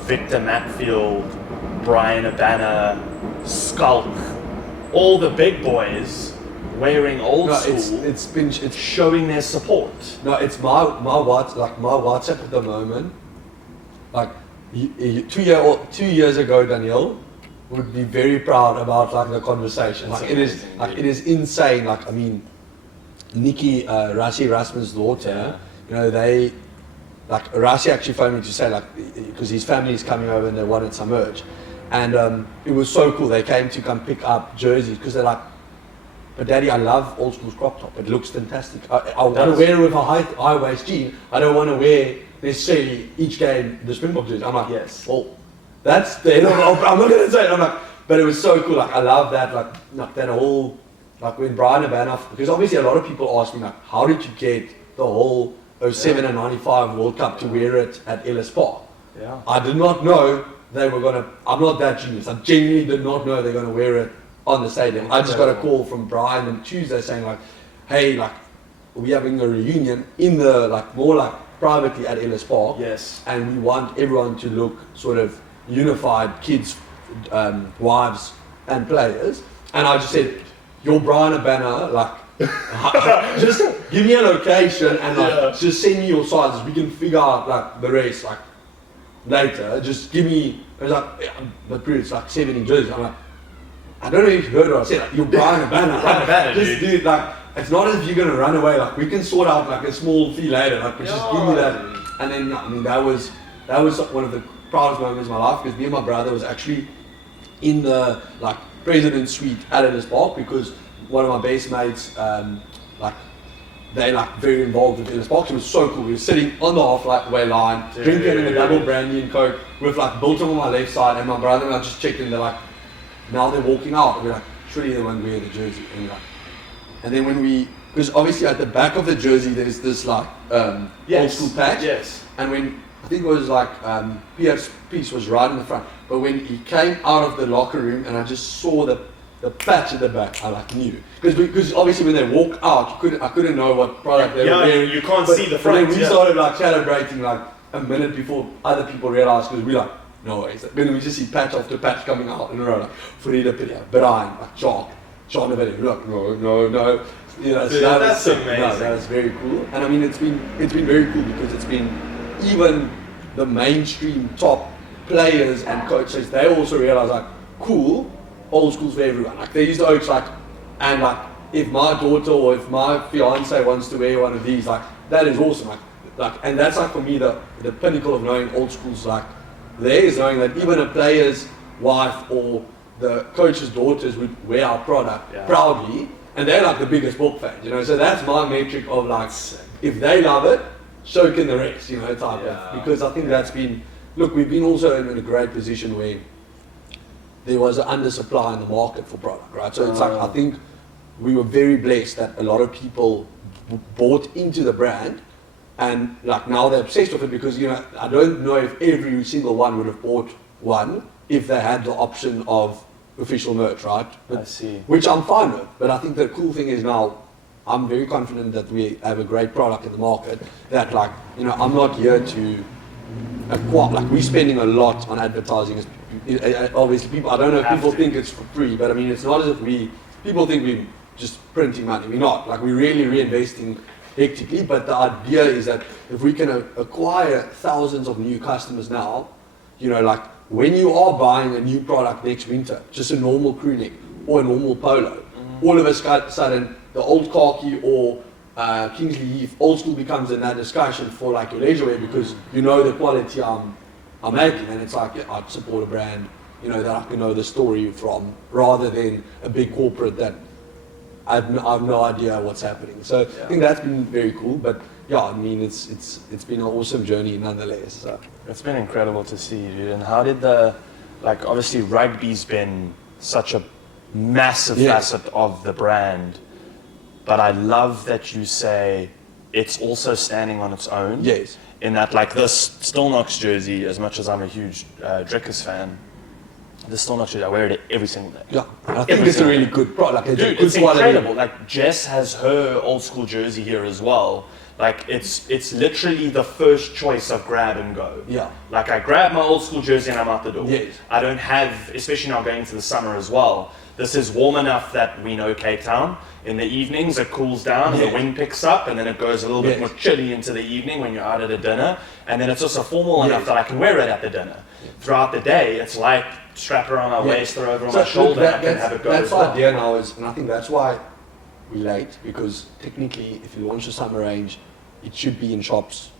Victor Matfield, Bryan Habana, Skulk, all the big boys wearing old school. It's showing their support. No, it's my WhatsApp at the moment. Like 2 years ago, Daneel would be very proud about like the conversation. Like it is insane. Like I mean, Nikki Rassi Rasmus' daughter, you know, like Rasi actually phoned me to say like, because his family is coming over and they wanted some merch. And it was so cool. They came to come pick up jerseys because they're like, but Daddy, I love old school's crop top. It looks fantastic. I want to wear it with a high waist jean. I don't want to wear necessarily each game the Springbok jersey. I'm like, yes. Well, that's the end of it. I'm not going to say it. I'm like, but it was so cool. Like I love that. Like that whole, like when Bryan Habana, because obviously a lot of people ask me like, how did you get the whole 07 and 95 World Cup to wear it at Ellis Park? Yeah. I did not know they were gonna. I'm not that genius. I genuinely did not know they're gonna wear it on the stadium. I just got a call from Brian on Tuesday saying like, hey, like we're having a reunion in the like more like privately at Ellis Park. Yes. And we want everyone to look sort of unified, kids, wives, and players. And I just said, you're Bryan Habana, like. Just give me a location and like just send me your sizes. We can figure out like the rest like later. Just give me. I was like, yeah, but it's like 70 jerseys. I'm like, I don't know if you heard what I said. Like, you're Bryan Habana. Bryan Habana, just dude, like it's not as if you're gonna run away. Like we can sort out like a small fee later. Like just give me that. And then I mean that was one of the proudest moments of my life because me and my brother was actually in the like president's suite at Ellis Park because one of my base mates, like they like very involved with Ellis Park. It was so cool. We were sitting on the halfway line, drinking a double brandy and coke with like Bilton on my left side, and my brother and I just checked in. They're like, now they're walking out. And we're like, surely they won't wear the jersey. And then when because obviously at the back of the jersey there's this like old school patch. Yes. And when I think it was like Pierre's piece was right in the front, but when he came out of the locker room and I just saw the patch at the back, I like knew because obviously when they walk out, I couldn't know what product they were wearing. You can't see the front. But then we started like celebrating like a minute before other people realized because we like no way. Then we just see patch after patch coming out in a row like Frida Pidia, Brian, like Jock, John Neville. We're like no. You know, so that's amazing. No, that's very cool. And I mean it's been very cool because it's been even the mainstream top players and coaches. They also realize like cool. Old school's for everyone. Like they used to always like, and like if my daughter or if my fiance wants to wear one of these, like that is awesome. Like, and that's like for me the pinnacle of knowing old school's like there is knowing that even a player's wife or the coach's daughters would wear our product proudly, and they're like the biggest book fans, you know. So that's my metric of like, if they love it, so can the rest, you know, type of. Because I think that's been. Look, we've been also in a great position where there was an undersupply in the market for product, right? So it's like, I think we were very blessed that a lot of people bought into the brand and like now they're obsessed with it because, you know, I don't know if every single one would have bought one if they had the option of official merch, right? But, I see. Which I'm fine with. But I think the cool thing is now, I'm very confident that we have a great product in the market that like, you know, I'm not here to acquire, like we're spending a lot on advertising. Obviously people, I don't know if people think it's for free, but I mean it's not as if people think we're just printing money. We're not. Like we're really reinvesting hectically, but the idea is that if we can acquire thousands of new customers now, you know, like when you are buying a new product next winter, just a normal crew neck or a normal polo, all of a sudden the old khaki or Kingsley Heath old school becomes in that discussion for like your leisure wear because you know the quality I'm making, and it's like I'd support a brand, you know, that I can know the story from, rather than a big corporate that I've no idea what's happening. So I think that's been very cool. But yeah, I mean it's been an awesome journey nonetheless. So. It's been incredible to see, dude. And how did obviously rugby's been such a massive facet of the brand, but I love that you say it's also standing on its own. Yes. In that, like this Stillnox jersey, as much as I'm a huge Dricus fan, the Stillnox jersey, I wear it every single day. Yeah, I think it's a really good product. Like, dude, it's incredible. Like Jess has her old school jersey here as well. Like it's literally the first choice of grab and go. Yeah. Like I grab my old school jersey and I'm out the door. Yes. I don't have, especially now going into the summer as well. This is warm enough that we know Cape Town. In the evenings it cools down and the wind picks up, and then it goes a little bit more chilly into the evening when you're out at a dinner. And then it's also formal enough that I can wear it at the dinner. Throughout the day, it's like strap around my waist, throw over on my shoulder, and I can have it go. That's the idea now is, and I think that's why we're late, because technically if you launch a summer range, it should be in shops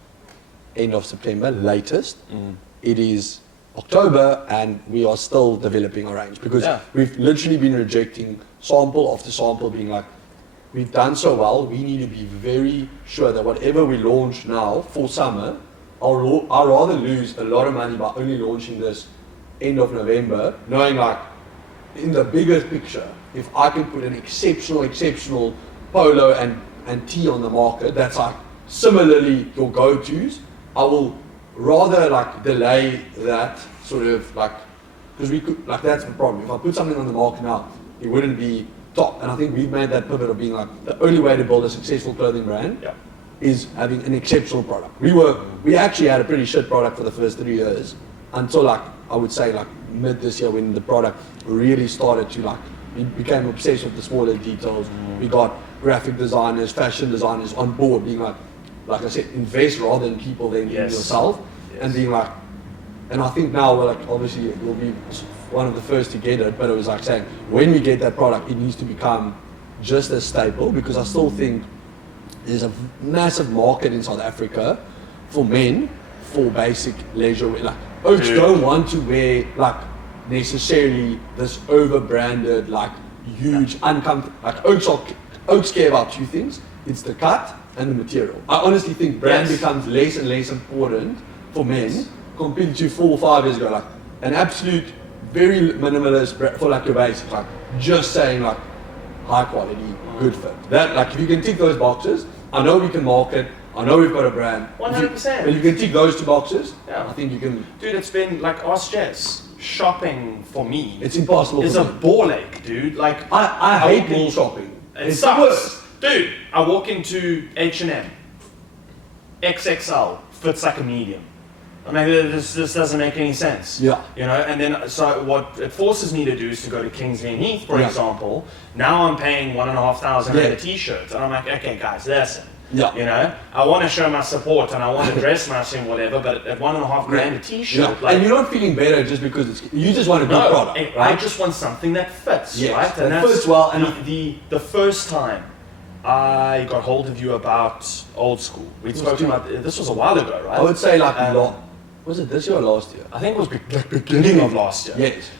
end of September, latest. It is October, and we are still developing our range because we've literally been rejecting sample after sample, being like, we've done so well, we need to be very sure that whatever we launch now for summer, I'd rather lose a lot of money by only launching this end of November, knowing like, in the bigger picture, if I can put an exceptional polo and tee on the market, that's like similarly your go-tos, I will rather like delay that sort of like, because we could, like that's the problem. If I put something on the market now, it wouldn't be top. And I think we've made that pivot of being like, the only way to build a successful clothing brand is having an exceptional product. We actually had a pretty shit product for the first 3 years until like, I would say like mid this year when the product really started to like, we became obsessed with the smaller details. We got graphic designers, fashion designers on board being like I said, invest rather than people than in yourself and being like, and I think now we're like, obviously we'll be one of the first to get it, but it was like saying, when we get that product, it needs to become just a staple because I still think there's a massive market in South Africa for men for basic leisure wear. Like Oaks don't want to wear like necessarily this over-branded, like huge, uncomfortable. Like Oaks care about two things: it's the cut and the material. I honestly think brand becomes less and less important for men compared to 4 or 5 years ago. Like an absolute, very minimalist brand for like your basics, like just saying like high quality, good fit. That like if you can tick those boxes, I know we can market. I know we've got a brand. 100%. If you can tick those 2 boxes, I think you can. Dude, it's been like ask Jess. Shopping for me, it's impossible. It's a ball ache, dude. Like I hate mall shopping. It sucks, dude. I walk into H&M, XXL fits like a medium. I mean, this doesn't make any sense. Yeah. You know, and then so what it forces me to do is to go to Kingsley and Heath, for example. Now I'm paying $1,500 a t-shirt, and I'm like, okay, guys, listen. Yeah. You know, I want to show my support and I want to dress nice and whatever, but at $1,500 a t-shirt, like, and you're not feeling better just because you just want a good product. Right? I just want something that fits, right? And that fits well. And the first time I got hold of you about Old School, we spoke about this was a while ago, right? I would say like was it this year or last year? I think it was like beginning of last year. Yes.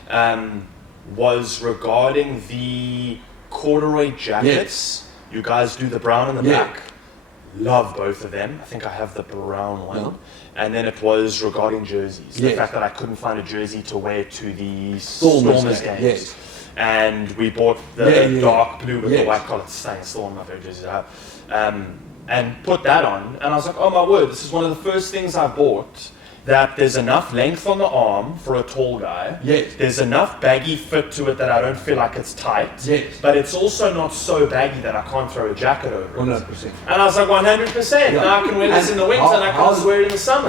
Was regarding the corduroy jackets. Yes. You guys do the brown and the black. Love both of them. I think I have the brown one. Yeah. And then it was regarding jerseys. The fact that I couldn't find a jersey to wear to the Stormers games. Yes. And we bought the dark blue with the white collar. It's staying still on my favorite jerseys I have. And put that on. And I was like, oh my word, this is one of the first things I bought that there's enough length on the arm for a tall guy. Yes. There's enough baggy fit to it that I don't feel like it's tight. Yes. But it's also not so baggy that I can't throw a jacket over it. 100%. And I was like, 100%. Yeah. Now I can wear this in the winter and I can just wear it in the summer.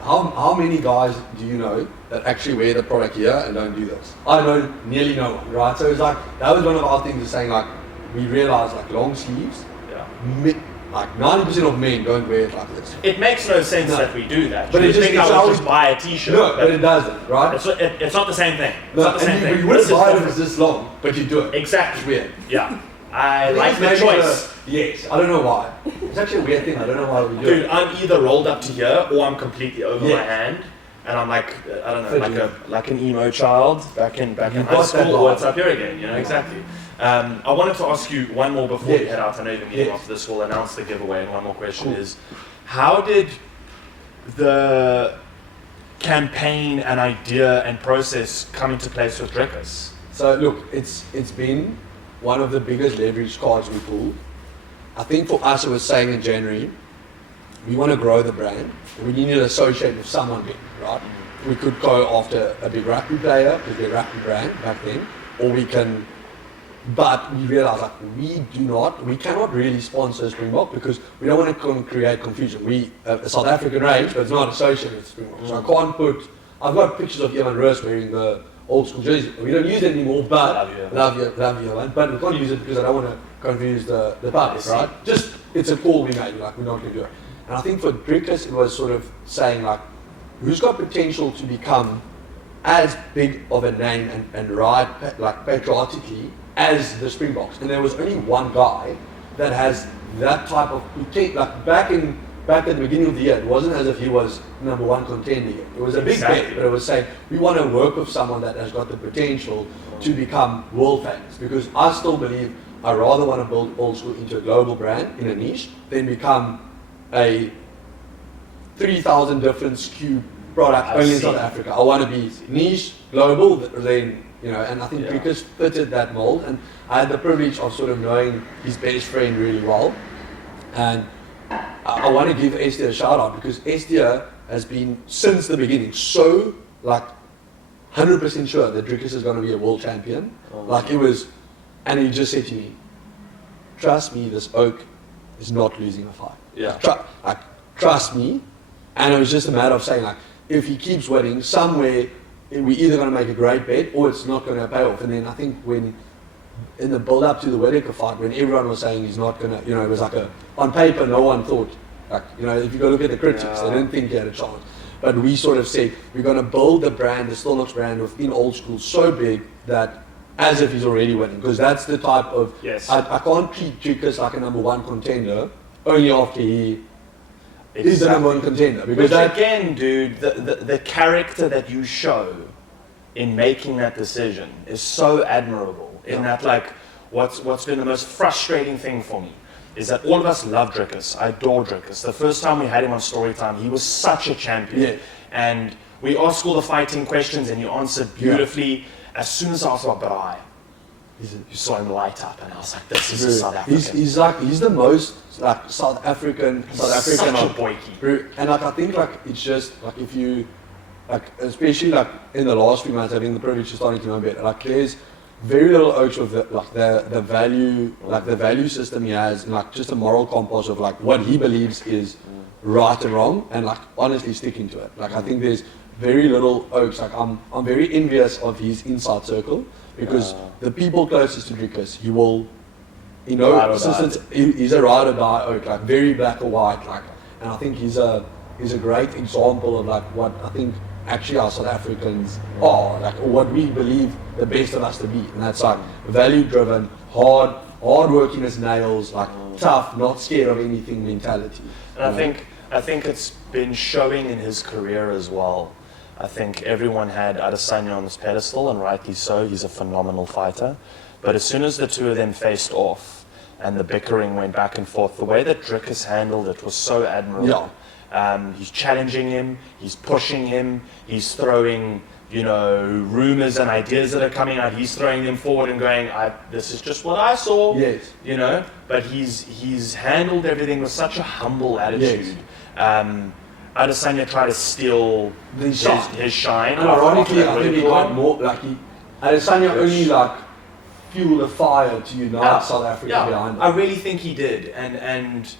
How many guys do you know that actually wear the product here and don't do this? I know nearly no one, right? So it's like, that was one of our things of saying like, we realized like long sleeves, like 90% of men don't wear it like this. It makes no sense that we do that. But you it just, think I would just buy a t-shirt. No, but it doesn't, right? It's not the same thing. It's no, not the same thing. You wouldn't buy it if it's this long, but you do it. Exactly. It's weird. Yeah. I like the choice. Yes, I don't know why. It's actually a weird thing. I don't know why we do it. Dude, I'm either rolled up to here or I'm completely over my hand. And I'm like, I don't know, like an emo child back in high school, or it's up here again, you know, exactly. I wanted to ask you one more before we head out. I know you're meeting after this. We'll announce the giveaway. And one more question is, how did the campaign and idea and process come into place with Dricus? So look, it's been one of the biggest leverage cards we pulled. I think for us, it was saying in January, we want to grow the brand. We need to associate with someone big, right? We could go after a big rugby player, a big rugby brand back then, or we can. But we realized like we cannot really sponsor Springbok because we don't want to create confusion. We a South African range, but it's not associated with Springbok. So I can't put. I've got pictures of Ian Roos wearing the Old School jersey. We don't use it anymore, but love you, but we can't use it because I don't want to confuse the public, right? Just it's a call we made. Like we're not going to do it. And I think for Dricus, it was sort of saying like, who's got potential to become as big of a name and ride like patriotically as the Springboks. And there was only one guy that has that type of, like back in back at the beginning of the year, it wasn't as if he was number one contender yet. It was a big bet, but it was saying, we want to work with someone that has got the potential to become world famous. Because I still believe I rather want to build Old School into a global brand in a niche than become a 3,000 different SKU product only in South Africa. I want to be niche, global, then, you know, and I think Dricus fitted that mold. And I had the privilege of sort of knowing his best friend really well. And I want to give Estia a shout out because Estia has been, since the beginning, so like 100% sure that Dricus is going to be a world champion. Like it was, and he just said to me, trust me, this oak is not losing a fight. Yeah. Trust me. And it was just a matter of saying, like, if he keeps winning, somewhere we're either going to make a great bet or it's not going to pay off. And then I think when, in the build up to the Whittaker fight, when everyone was saying he's not going to, you know, it was like on paper, no one thought, like, you know, if you go look at the critics, they didn't think he had a chance. But we sort of said, we're going to build the brand, the Stillnox brand within Old School so big that as if he's already winning. Because that's the type of, I can't treat Dricus like a number one contender only after he is the number one contender. Because again, dude, the character that you show in making that decision is so admirable. In that, like, what's been the most frustrating thing for me is that all of us love Dricus. I adore Dricus. The first time we had him on Storytime, he was such a champion. Yeah. And we asked all the fighting questions and you answered beautifully. Yeah. As soon as I asked about Bryan, you saw him light up and I was like, this is a South African. He's the most like South African such a boykie. And like I think like it's just like if you like especially like in the last few months having the privilege of starting to know better, like there's very little oaks of the value system he has and like just a moral compass of like what he believes is right and wrong and like honestly sticking to it. Like I think there's very little oaks. Like I'm very envious of his inside circle because the people closest to Dricus, he will, you know, he's a ride or die oak, like very black or white, like, and I think he's a great example of like what I think actually our South Africans are, like, or what we believe the best of us to be, and that's like value driven, hard working as nails, like tough, not scared of anything mentality. And I think it's been showing in his career as well. I think everyone had Adesanya on this pedestal, and rightly so. He's a phenomenal fighter. But as soon as the two of them faced off and the bickering went back and forth, the way that Dricus handled it was so admirable. Yeah. He's challenging him, he's pushing him, he's throwing, you know, rumors and ideas that are coming out. He's throwing them forward and going, this is just what I saw. Yes. You know, but he's handled everything with such a humble attitude. Yes. Adesanya tried to steal his shine. And ironically, I think he got more, like Adesanya only like fueled a fire to unite South Africa behind him. I really think he did. And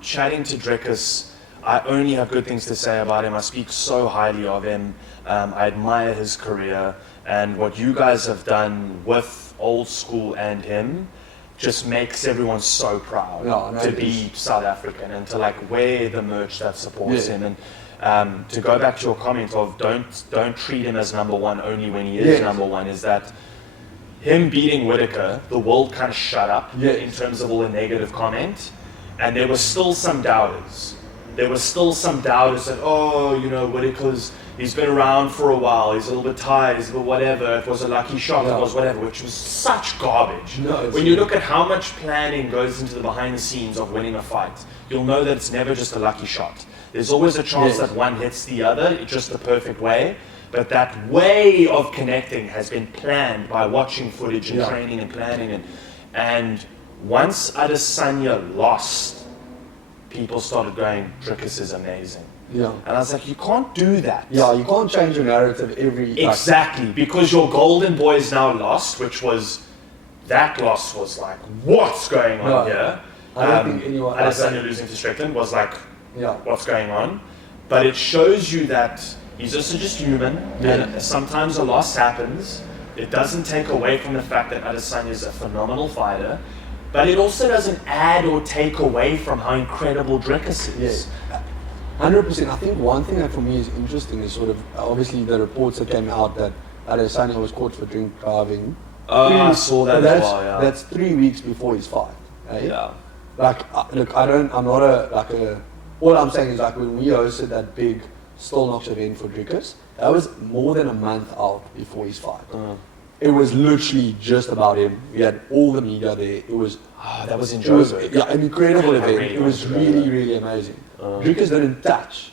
chatting to Dricus, I only have good things to say about him. I speak so highly of him. I admire his career, and what you guys have done with Old School and him just makes everyone so proud to be South African and to like wear the merch that supports him. And to go back to your comment of don't treat him as number one only when he is number one, is that him beating Whittaker, the world kind of shut up in terms of all the negative comment, and there were still some doubters. There were still some doubters that, Whittaker's, he's been around for a while, he's a little bit tired, he's a little whatever, it was a lucky shot, it was whatever, which was such garbage. When you look at how much planning goes into the behind the scenes of winning a fight, you'll know that it's never just a lucky shot. There's always a chance that one hits the other, just the perfect way, but that way of connecting has been planned by watching footage and training and planning. And once Adesanya lost, people started going, Dricus is amazing. Yeah. And I was like, you can't do that. Yeah, you can't change your narrative every... Exactly, because your golden boy is now lost, that loss was like, what's going on here? I don't think anyone... Adesanya losing to Strickland was like, what's going on? But it shows you that he's also just human, and sometimes a loss happens. It doesn't take away from the fact that Adesanya is a phenomenal fighter, but it also doesn't add or take away from how incredible Dricus is. 100%. I think one thing that for me is interesting is sort of obviously the reports that came out that Adesanya was caught for drink driving. I saw that as well, That's 3 weeks before his fight. Eh? Yeah. Like, look, I'm not all I'm saying is like when we hosted that big Still Knocks event for Dricus, that was more than a month out before his fight. It was literally just about him. We had all the media there. It was that was in it was, Joburg. yeah, an incredible event. really It was wanted to go really amazing. Dricus didn't touch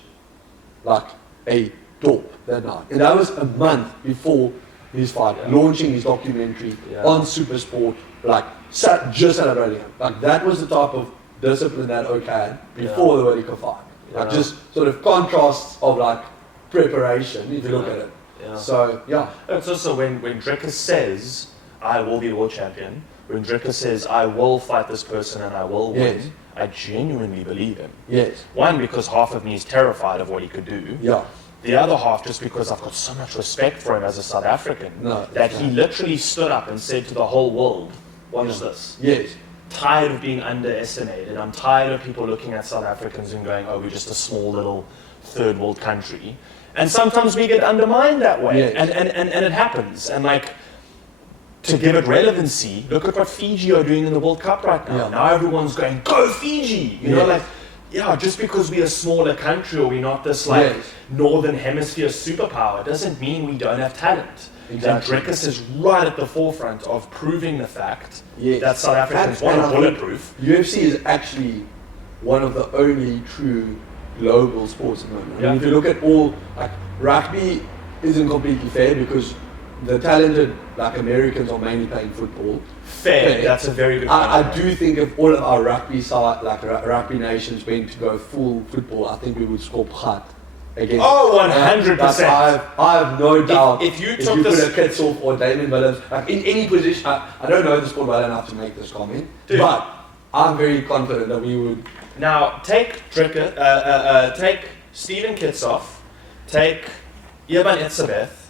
like a top that night. And that was a month before his fight, launching his documentary on Supersport, like just celebrating him. Like that was the type of discipline that Oak had before the World Cup fight. Like just sort of contrasts of like preparation if you look at it. So it's also when Dricus says I will be world champion, when Dricus says I will fight this person and I will win, I genuinely believe him. Yes. One, because half of me is terrified of what he could do. Yeah. The other half just because I've got so much respect for him as a South African that he literally stood up and said to the whole world, watch this. Yes. Tired of being underestimated. I'm tired of people looking at South Africans and going, oh, we're just a small little third world country. And sometimes we get undermined that way. Yes. And it happens. And like, to give it relevancy, look at what Fiji are doing in the World Cup right now. Yeah. Now everyone's going, go Fiji! You know, like, just because we're a smaller country or we're not this like northern hemisphere superpower doesn't mean we don't have talent. Exactly. And Dricus is right at the forefront of proving the fact Yes. that South Africans And are bulletproof. UFC is actually one of the only true global sports at the moment. I mean, if you look at all, like rugby isn't completely fair because the talented like Americans are mainly playing football. Fair. That's a very good point. I do think if all of our rugby side, like rugby nations went to go full football, I think we would score Prat against. Oh, 100%. I have no doubt. If you if took you this, put a Kitself or Damon Williams, like in any position, I don't know the sport well enough to make this comment, but I'm very confident that we would. now take Dricus, take Steven Kitsoff, take Irban Etzebeth.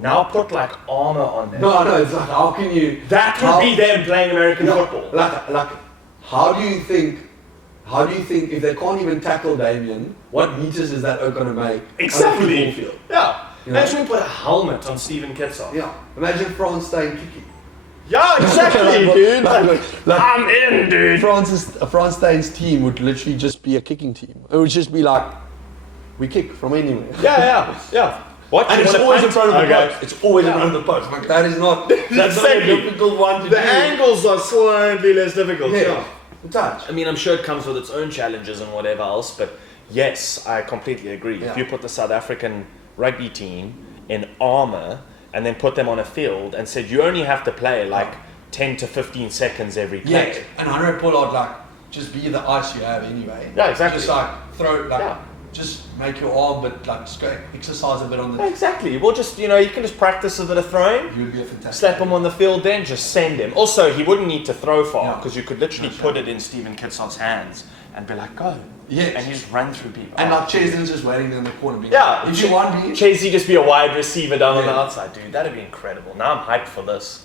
Now put like armor on them. No, it's like how can you? That would be them playing American football. Like, how do you think if they can't even tackle Damien, what meters is that going to make? Exactly. On the football field? Yeah. You know? Imagine we put a helmet on Steven Kitsoff. Yeah. Imagine France staying kicking. Yeah, exactly, dude. Like, I'm in, dude. France Stain's team would literally just be a kicking team. It would just be like, we kick from anywhere. Yeah. What? And it's always in front of the post. It's always in front of the post. Like, that's not a difficult one to do. The angles are slightly less difficult. Yeah. Touch. I mean, I'm sure it comes with its own challenges and whatever else, but yes, I completely agree. Yeah. If you put the South African rugby team in armor and then put them on a field and said you only have to play like 10 to 15 seconds every play. Yeah. And I know pull out like just be the ice you have anyway. Yeah, exactly. Just like throw like just make your arm, but like just go exercise a bit on the. Exactly. We'll just you can just practice a bit of throwing. You would be a fantastic. Slap him on the field, then just send him. Also, he wouldn't need to throw far because you could literally put it in Steven Kitsoff's hands and be like, go. Yeah. And he just run through people. And like Chesney's just waiting in the corner. Being Yeah. If you want me. Chasey just be a wide receiver down on the outside, dude. That'd be incredible. Now I'm hyped for this.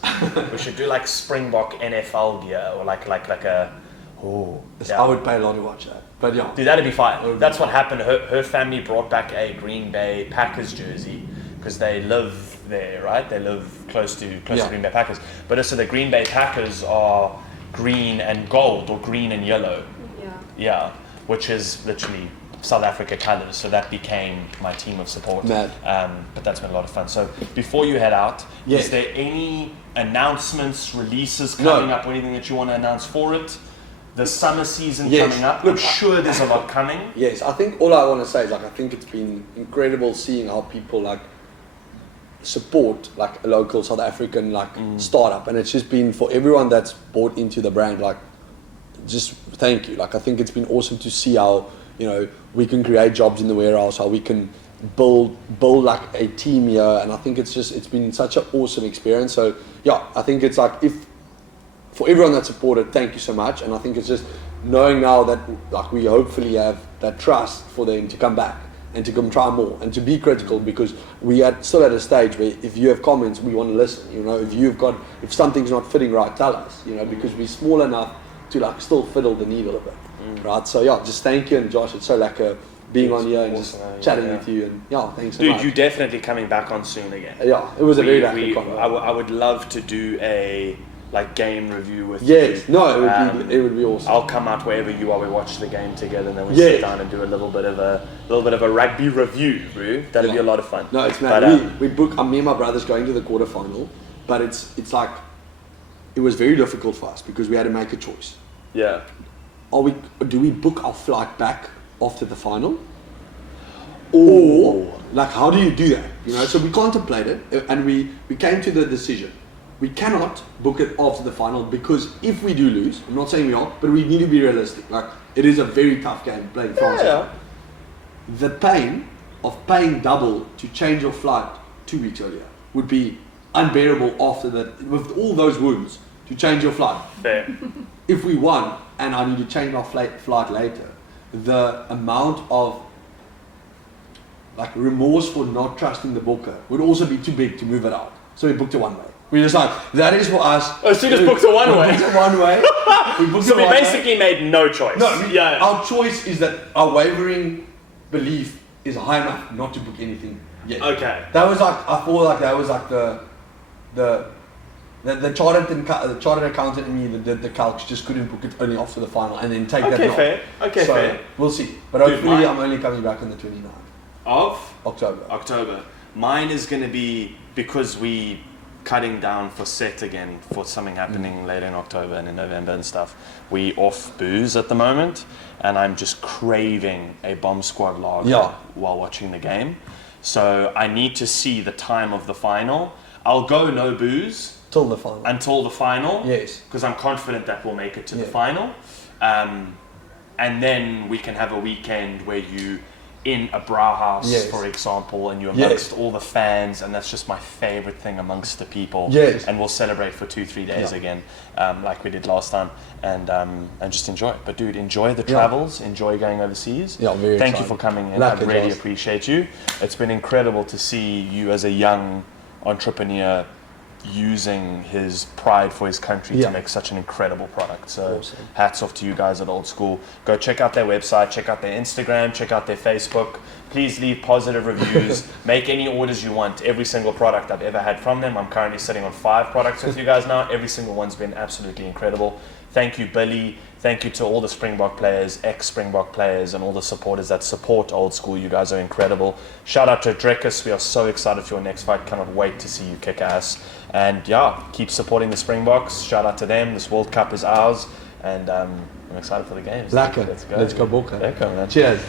We should do like Springbok NFL gear or like a. I would pay a lot to watch that. But yeah. Dude, that'd be fine. That's what happened. Her family brought back a Green Bay Packers jersey because they live there, right? They live close to Green Bay Packers. But also the Green Bay Packers are green and gold or green and yellow. Yeah, which is literally South Africa colours. So that became my team of support. Mad. But that's been a lot of fun. So before you head out, Yes. is there any announcements, releases coming up or anything that you want to announce for it? The summer season coming up. Look, I'm sure there's a lot coming. Yes, I think all I want to say is like I think it's been incredible seeing how people like support like a local South African like startup, and it's just been for everyone that's bought into the brand. Like, just thank you. Like I think it's been awesome to see how we can create jobs in the warehouse, how we can build like a team here, and I think it's been such an awesome experience. So yeah, I think it's like for everyone that supported, thank you so much. And I think it's just knowing now that like we hopefully have that trust for them to come back and to come try more and to be critical, because we are still at a stage where if you have comments, we want to listen. If something's not fitting right, tell us. Because we're small enough to like still fiddle the needle a bit, right? So yeah, just thank you, and Josh, it's so like being on here and just chatting with you, and thanks so much. Dude, you're definitely coming back on soon again. Yeah, it was a very lucky convo. I would love to do a like game review with Yes, you. no, it would be awesome. I'll come out wherever you are. We watch the game together, and then we Yes. sit down and do a little bit of a rugby review, bro. That'd be a lot of fun. No, it's But, mad. We book. Me and my brother's going to the quarterfinal, but it's like it was very difficult for us because we had to make a choice. yeah. Do we book our flight back after the final? Or like how do you do that? You know, so we contemplated and we came to the decision. We cannot book it after the final because if we do lose, I'm not saying we are, but we need to be realistic. Like it is a very tough game playing France. Yeah. The pain of paying double to change your flight 2 weeks earlier would be unbearable after that, with all those wounds, to change your flight. Fair. If we won and I need to change my flight later, the amount of like remorse for not trusting the booker would also be too big to move it out. So we booked it one way. We just like, that is for us. Oh, so you just booked it one way? We booked it one way. We booked So it we one way. basically made no choice. No, yeah. our choice is that our wavering belief is high enough not to book anything yet. Okay. That was like, I feel like that was like the chartered accountant in me that did the calcs just couldn't book it only after the final and then take that knock. Okay, So fair. we'll see. But Dude, hopefully mine- I'm only coming back on the 29th Of October. Mine is going to be because we cutting down for set again for something happening later in October and in November and stuff. We off booze at the moment, and I'm just craving a bomb squad lager while watching the game. So I need to see the time of the final. I'll go no booze Till the final. until the final. Yes. Because I'm confident that we'll make it to the Yeah. final. And then we can have a weekend where you in a brow house, Yes. for example, and you're Yes. amongst all the fans, and that's just my favorite thing amongst the people. Yes. And we'll celebrate for 2-3 days Yeah. again, like we did last time, and just enjoy it. But dude, enjoy the travels, enjoy going overseas. Yeah, very Thank you excited. for coming in. Like I it really was. appreciate you. It's been incredible to see you as a young entrepreneur using his pride for his country Yeah. to make such an incredible product. So Awesome. hats off to you guys at Old School. Go check out their website, check out their Instagram, check out their Facebook. Please leave positive reviews. Make any orders you want. Every single product I've ever had from them. I'm currently sitting on 5 products with you guys now. Every single one's been absolutely incredible. Thank you, Billy. Thank you to all the Springbok players, ex-Springbok players, and all the supporters that support Old School. You guys are incredible. Shout out to Dricus. We are so excited for your next fight. Cannot wait to see you kick ass. And yeah, keep supporting the Springboks. Shout out to them. This World Cup is ours. And I'm excited for the games. Lekker. Let's go Bokken. Lekker, man. Cheers.